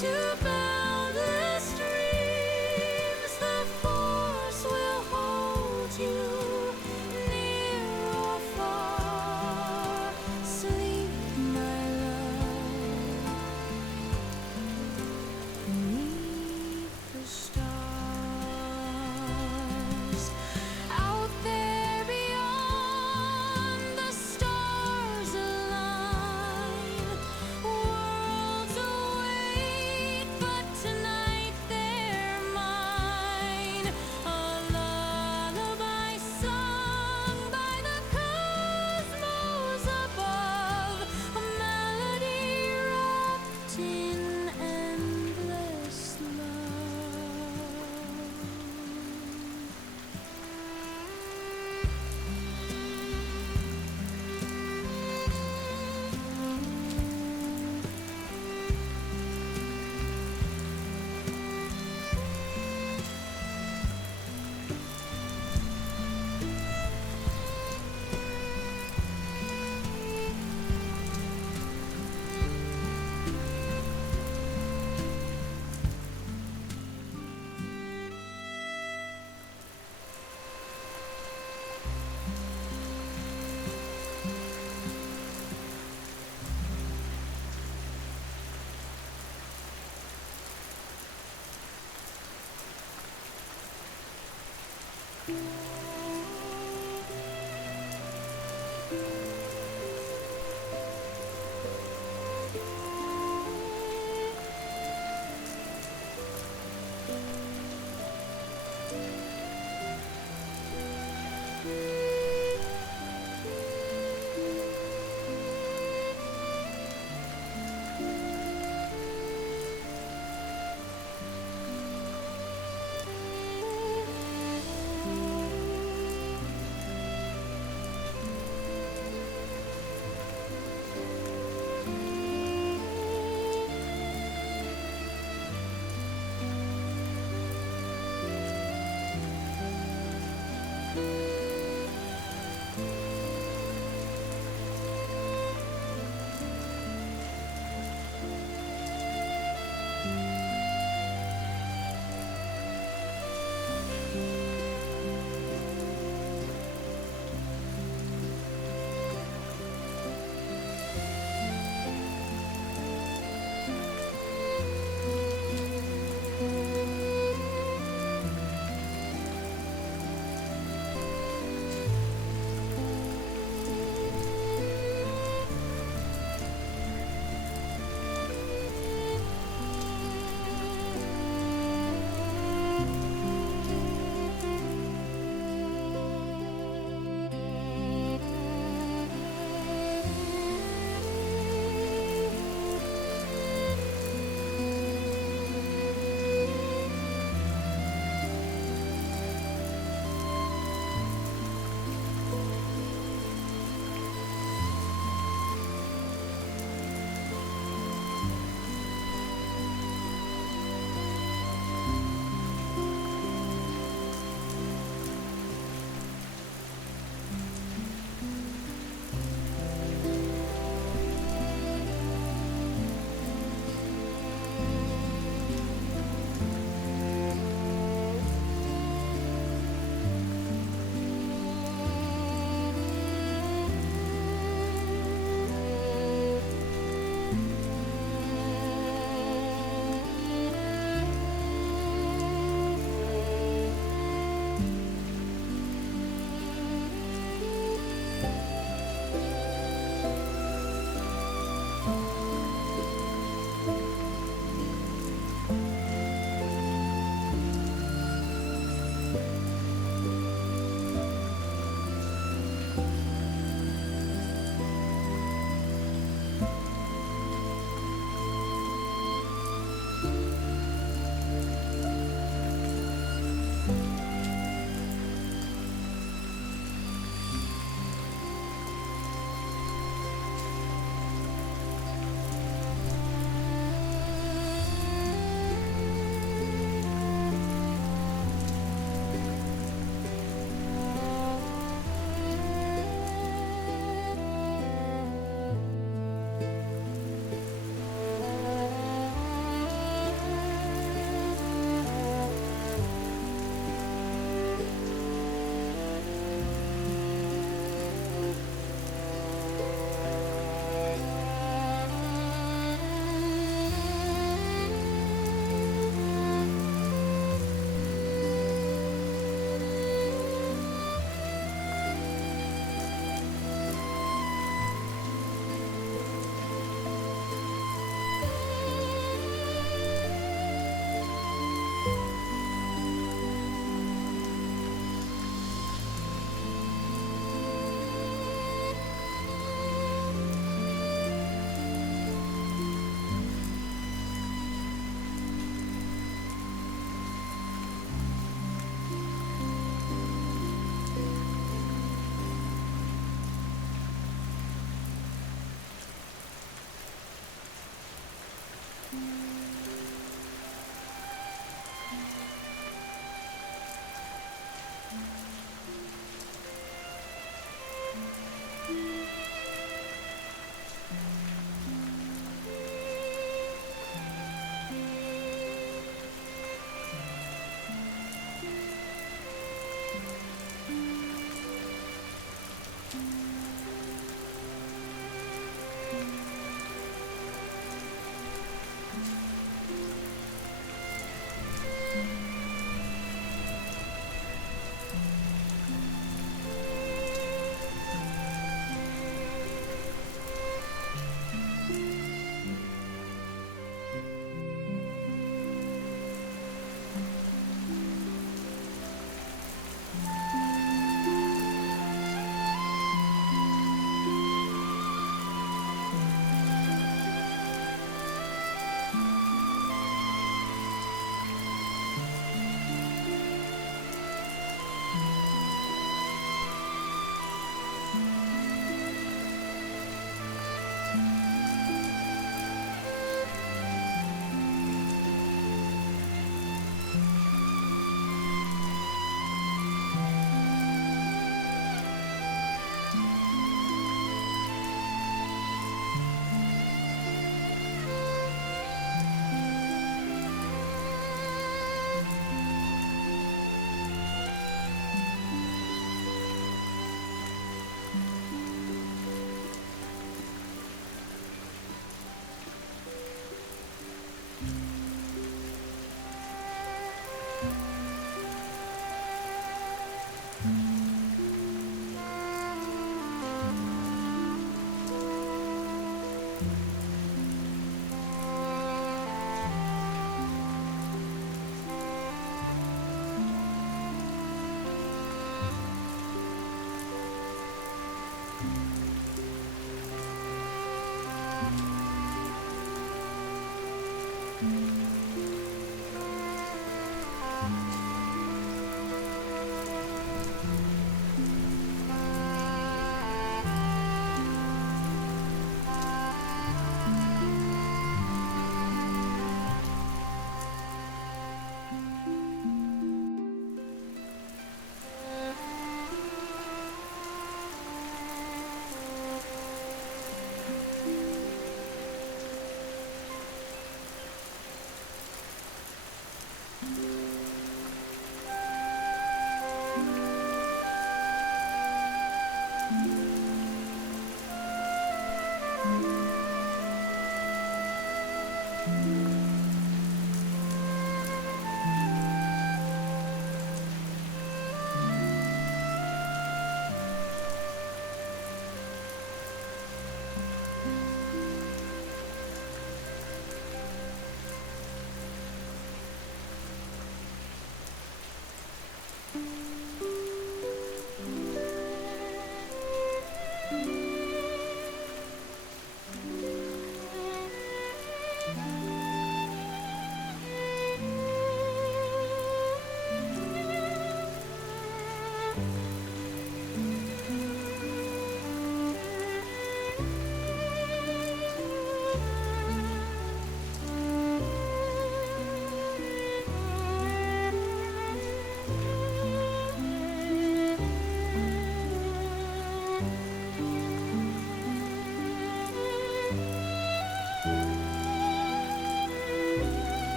to boundless dreams. The force will hold you near or far. Sleep, my love, beneath the stars. Out there beyond, the stars align. Worlds await the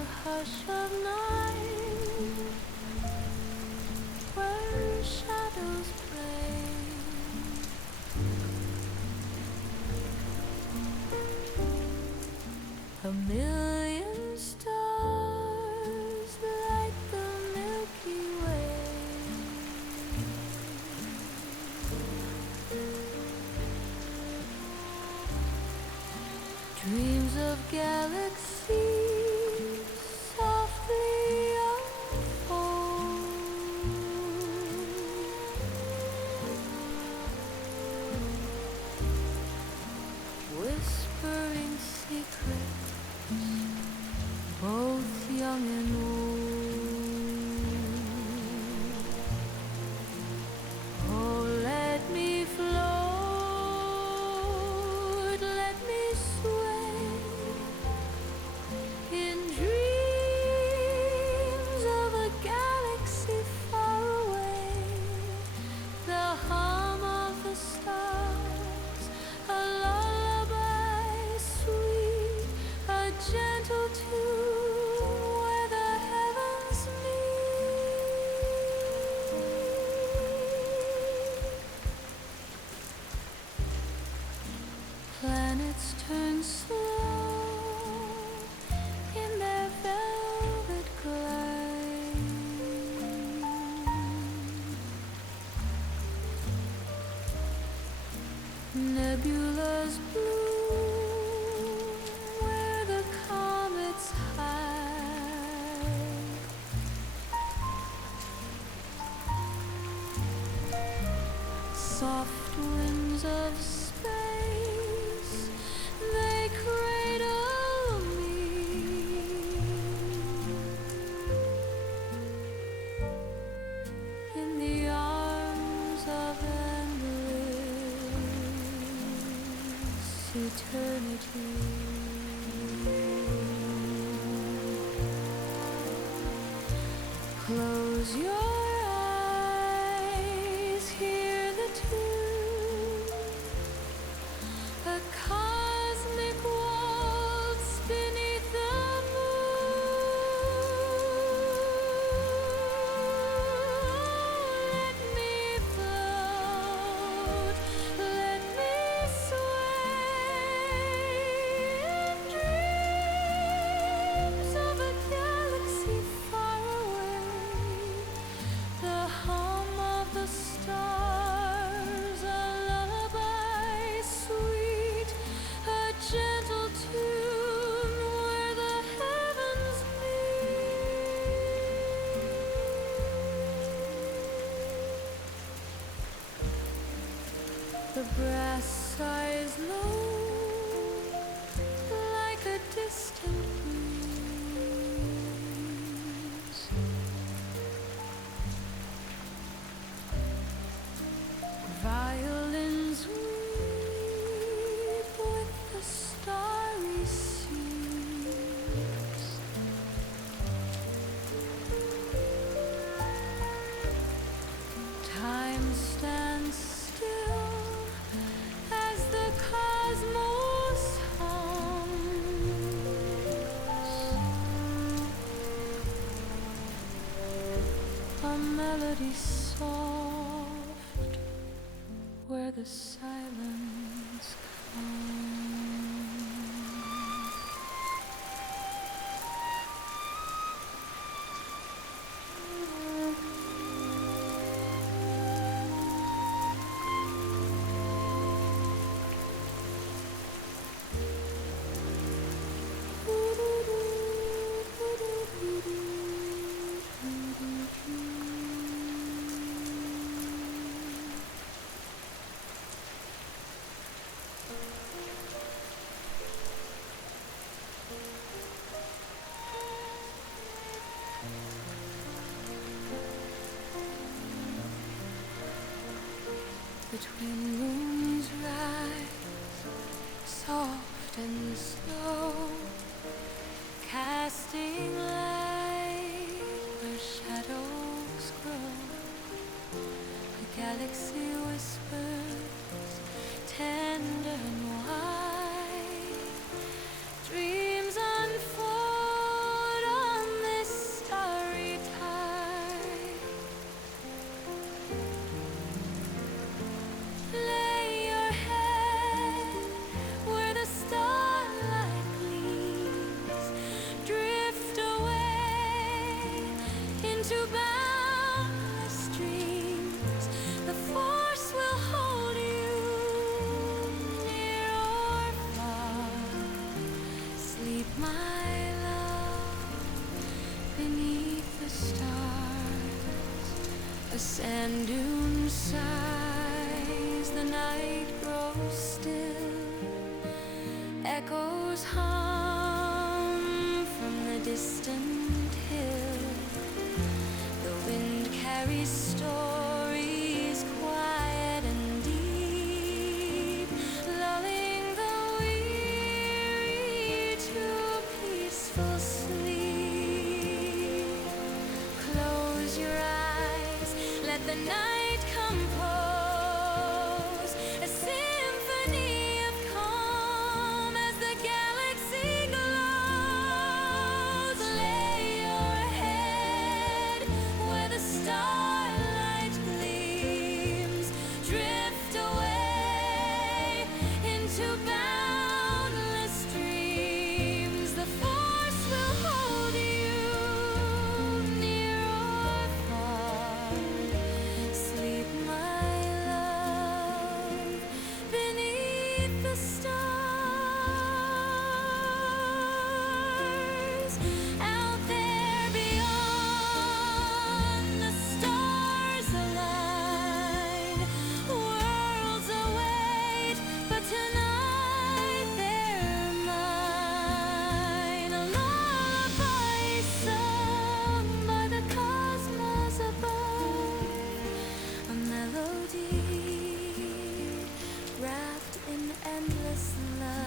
the hush of night, where shadows play. A million stars light the Milky Way. Dreams of galaxies softly unfold. Whispering secrets, both young and old. Oh, let me float, let me sway in dreams of a galaxy far away. The hum of the stars, a lullaby sweet, a gentle tune where the heavens meet. Planets turn slow in their velvet glide. Nebulas bloom where the comets hide. Soft winds of space, they cradle me in the arms of endless eternity. Close your eyes, hear the tune, a cosmic waltz beneath the moon. Let me float, let me sway in dreams of a galaxy far away. The hum of the stars, a lullaby sweet, a gentle tune where the heavens meet. The brass sighs low like a distant breeze. Violins weep with the starry seas. Time stands still as the cosmos hums. A melody soft where the silence comes. Between moons rise, soft and slow, casting light where shadows grow. The galaxy whispers, tender and wide. Dreams unfold my love, beneath the stars. A sand dune sighs, the night grows still. Echoes hum from the distant hill. The wind carries stories quiet and deep, lulling the weary to peaceful sleep. Close your eyes, let the night compose a symphony of calm as the galaxy glows. Lay your head where the starlight gleams. Drift away into boundless dreams. The force will hold you near or far. Sleep, my love, beneath the stars. Out there beyond, the stars align. Worlds await, but tonight they're mine. A lullaby sung by the cosmos above. A melody wrapped in endless love.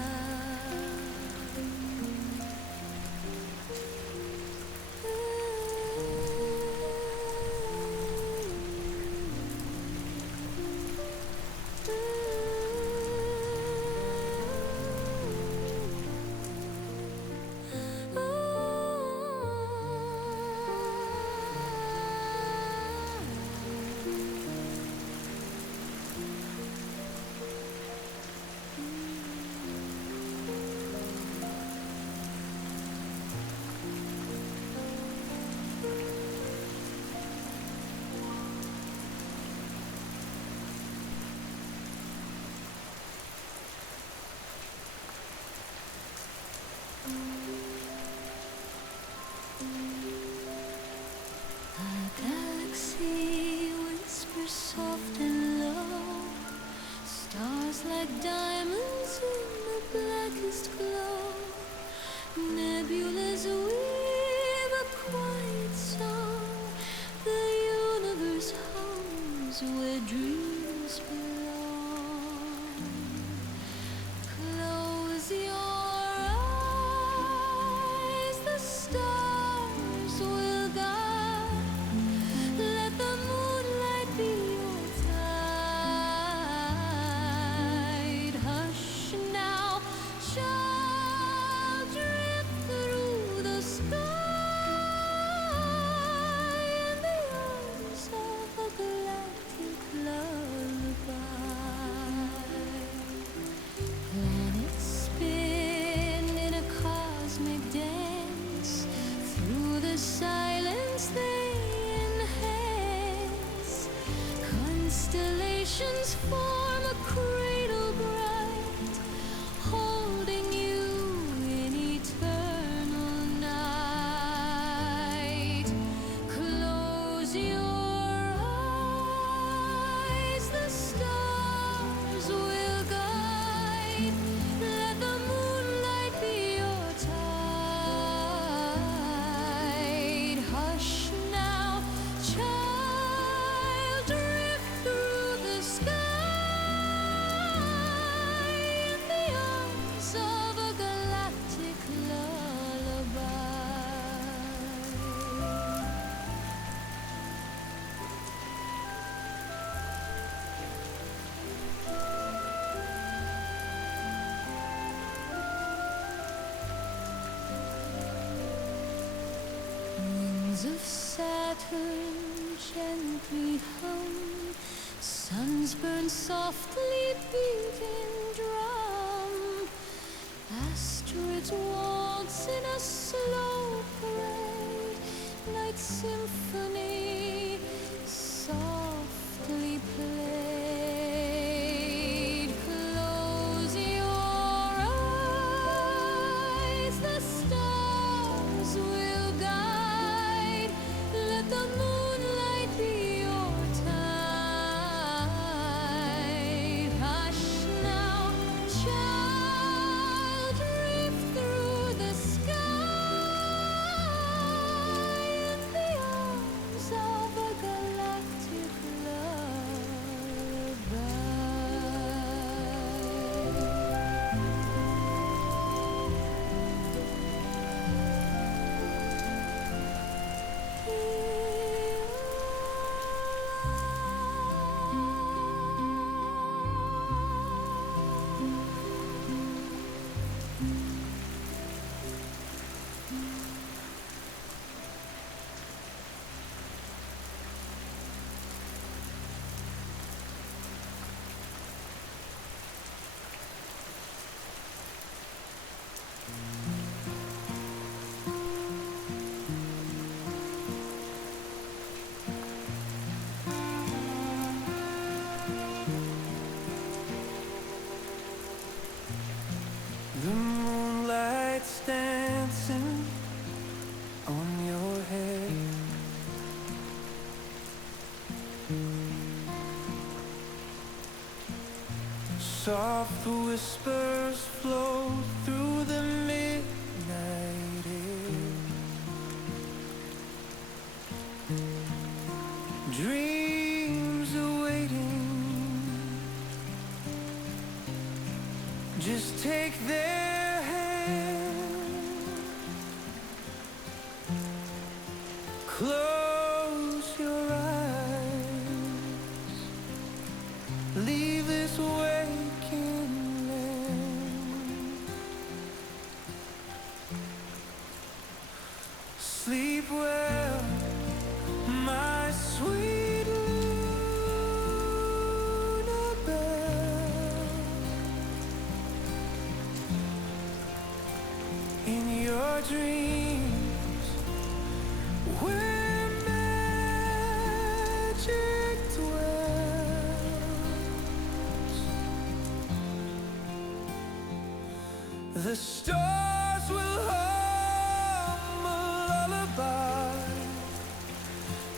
A galaxy whispers soft and low. Stars like diamonds in the blackest glow. Nebulas weave a quiet song. The universe hums where dreams belong. Close your eyes, the stars will guide. Let the moonlight be your tide. Hush now, child, drift through the sky in the arms of a galactic lullaby. Planets spin in a cosmic dance. Through the silence they enhance. Constellations form a cradle bright, holding you in eternal night. Close your eyes, the stars will guide. Let the moonlight be your tide. Hush now, child, drift through the sky in the arms of a galactic lullaby. Winds of Saturn gently hum. Suns burn softly, beating drum. Asteroids waltz in a slow parade. Night symphony softly played. Close your eyes, the stars lights dancing on your head. Soft whispers flow through the midnight air. Dreams awaiting. Just take their hand. Close your eyes. Leave this waking land. Sleep well, my sweet Lunabelle. In your dreams, where magic dwells, the stars will hum a lullaby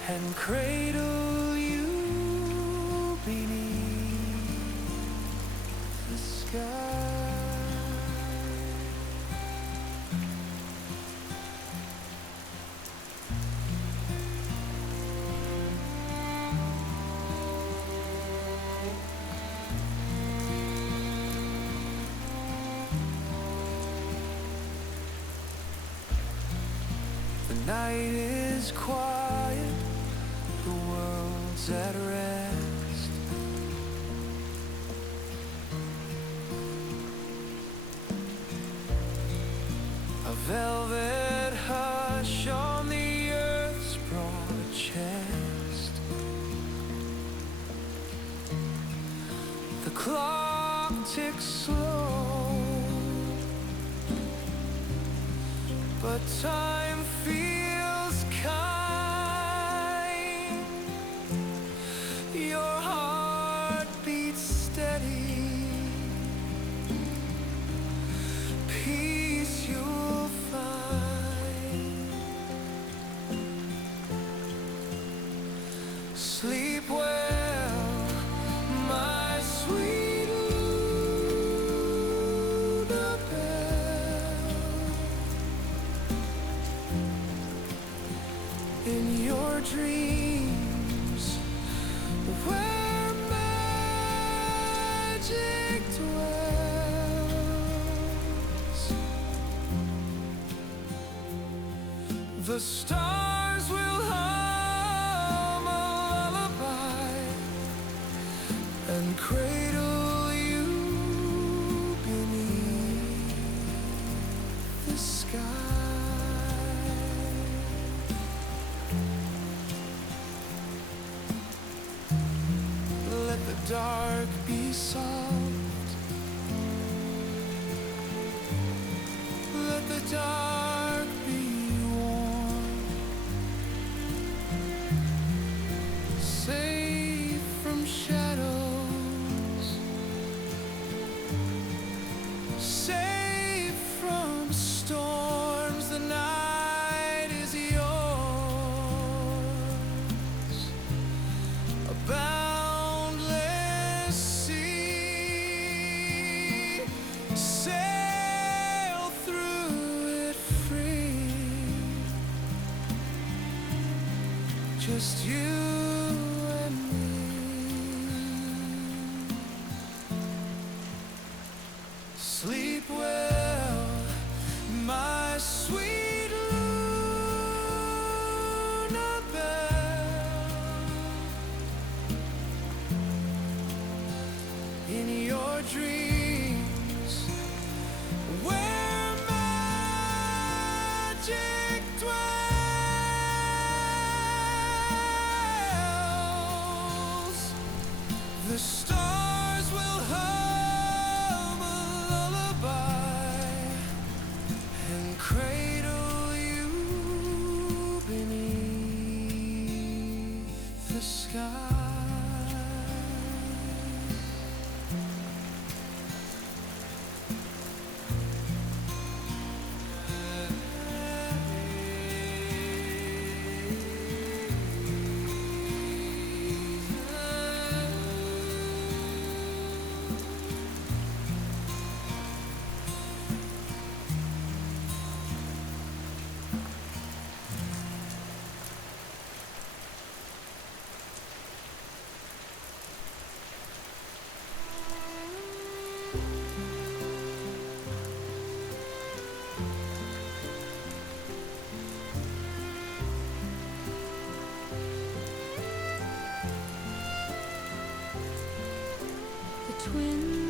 and cradle you beneath the sky. The night is quiet, the world's at rest. A velvet hush on the earth's broad chest. The clock ticks slow, but time feels kind. Your heart beats steady. Peace you'll find. Sleep well, my sweet Lunabelle. In your dreams, where magic dwells, the stars will hum a lullaby and cradle you beneath the sky. Let the dark be soft. Let the dark be warm. Safe from shadows. Safe from storms. The night is yours. A boundless sea. Sail through it free. Just you and me. Sleep well, my sweet Lunabelle. In your dreams, where magic dwells, the stars will hum a lullaby and cradle you beneath the sky. winds.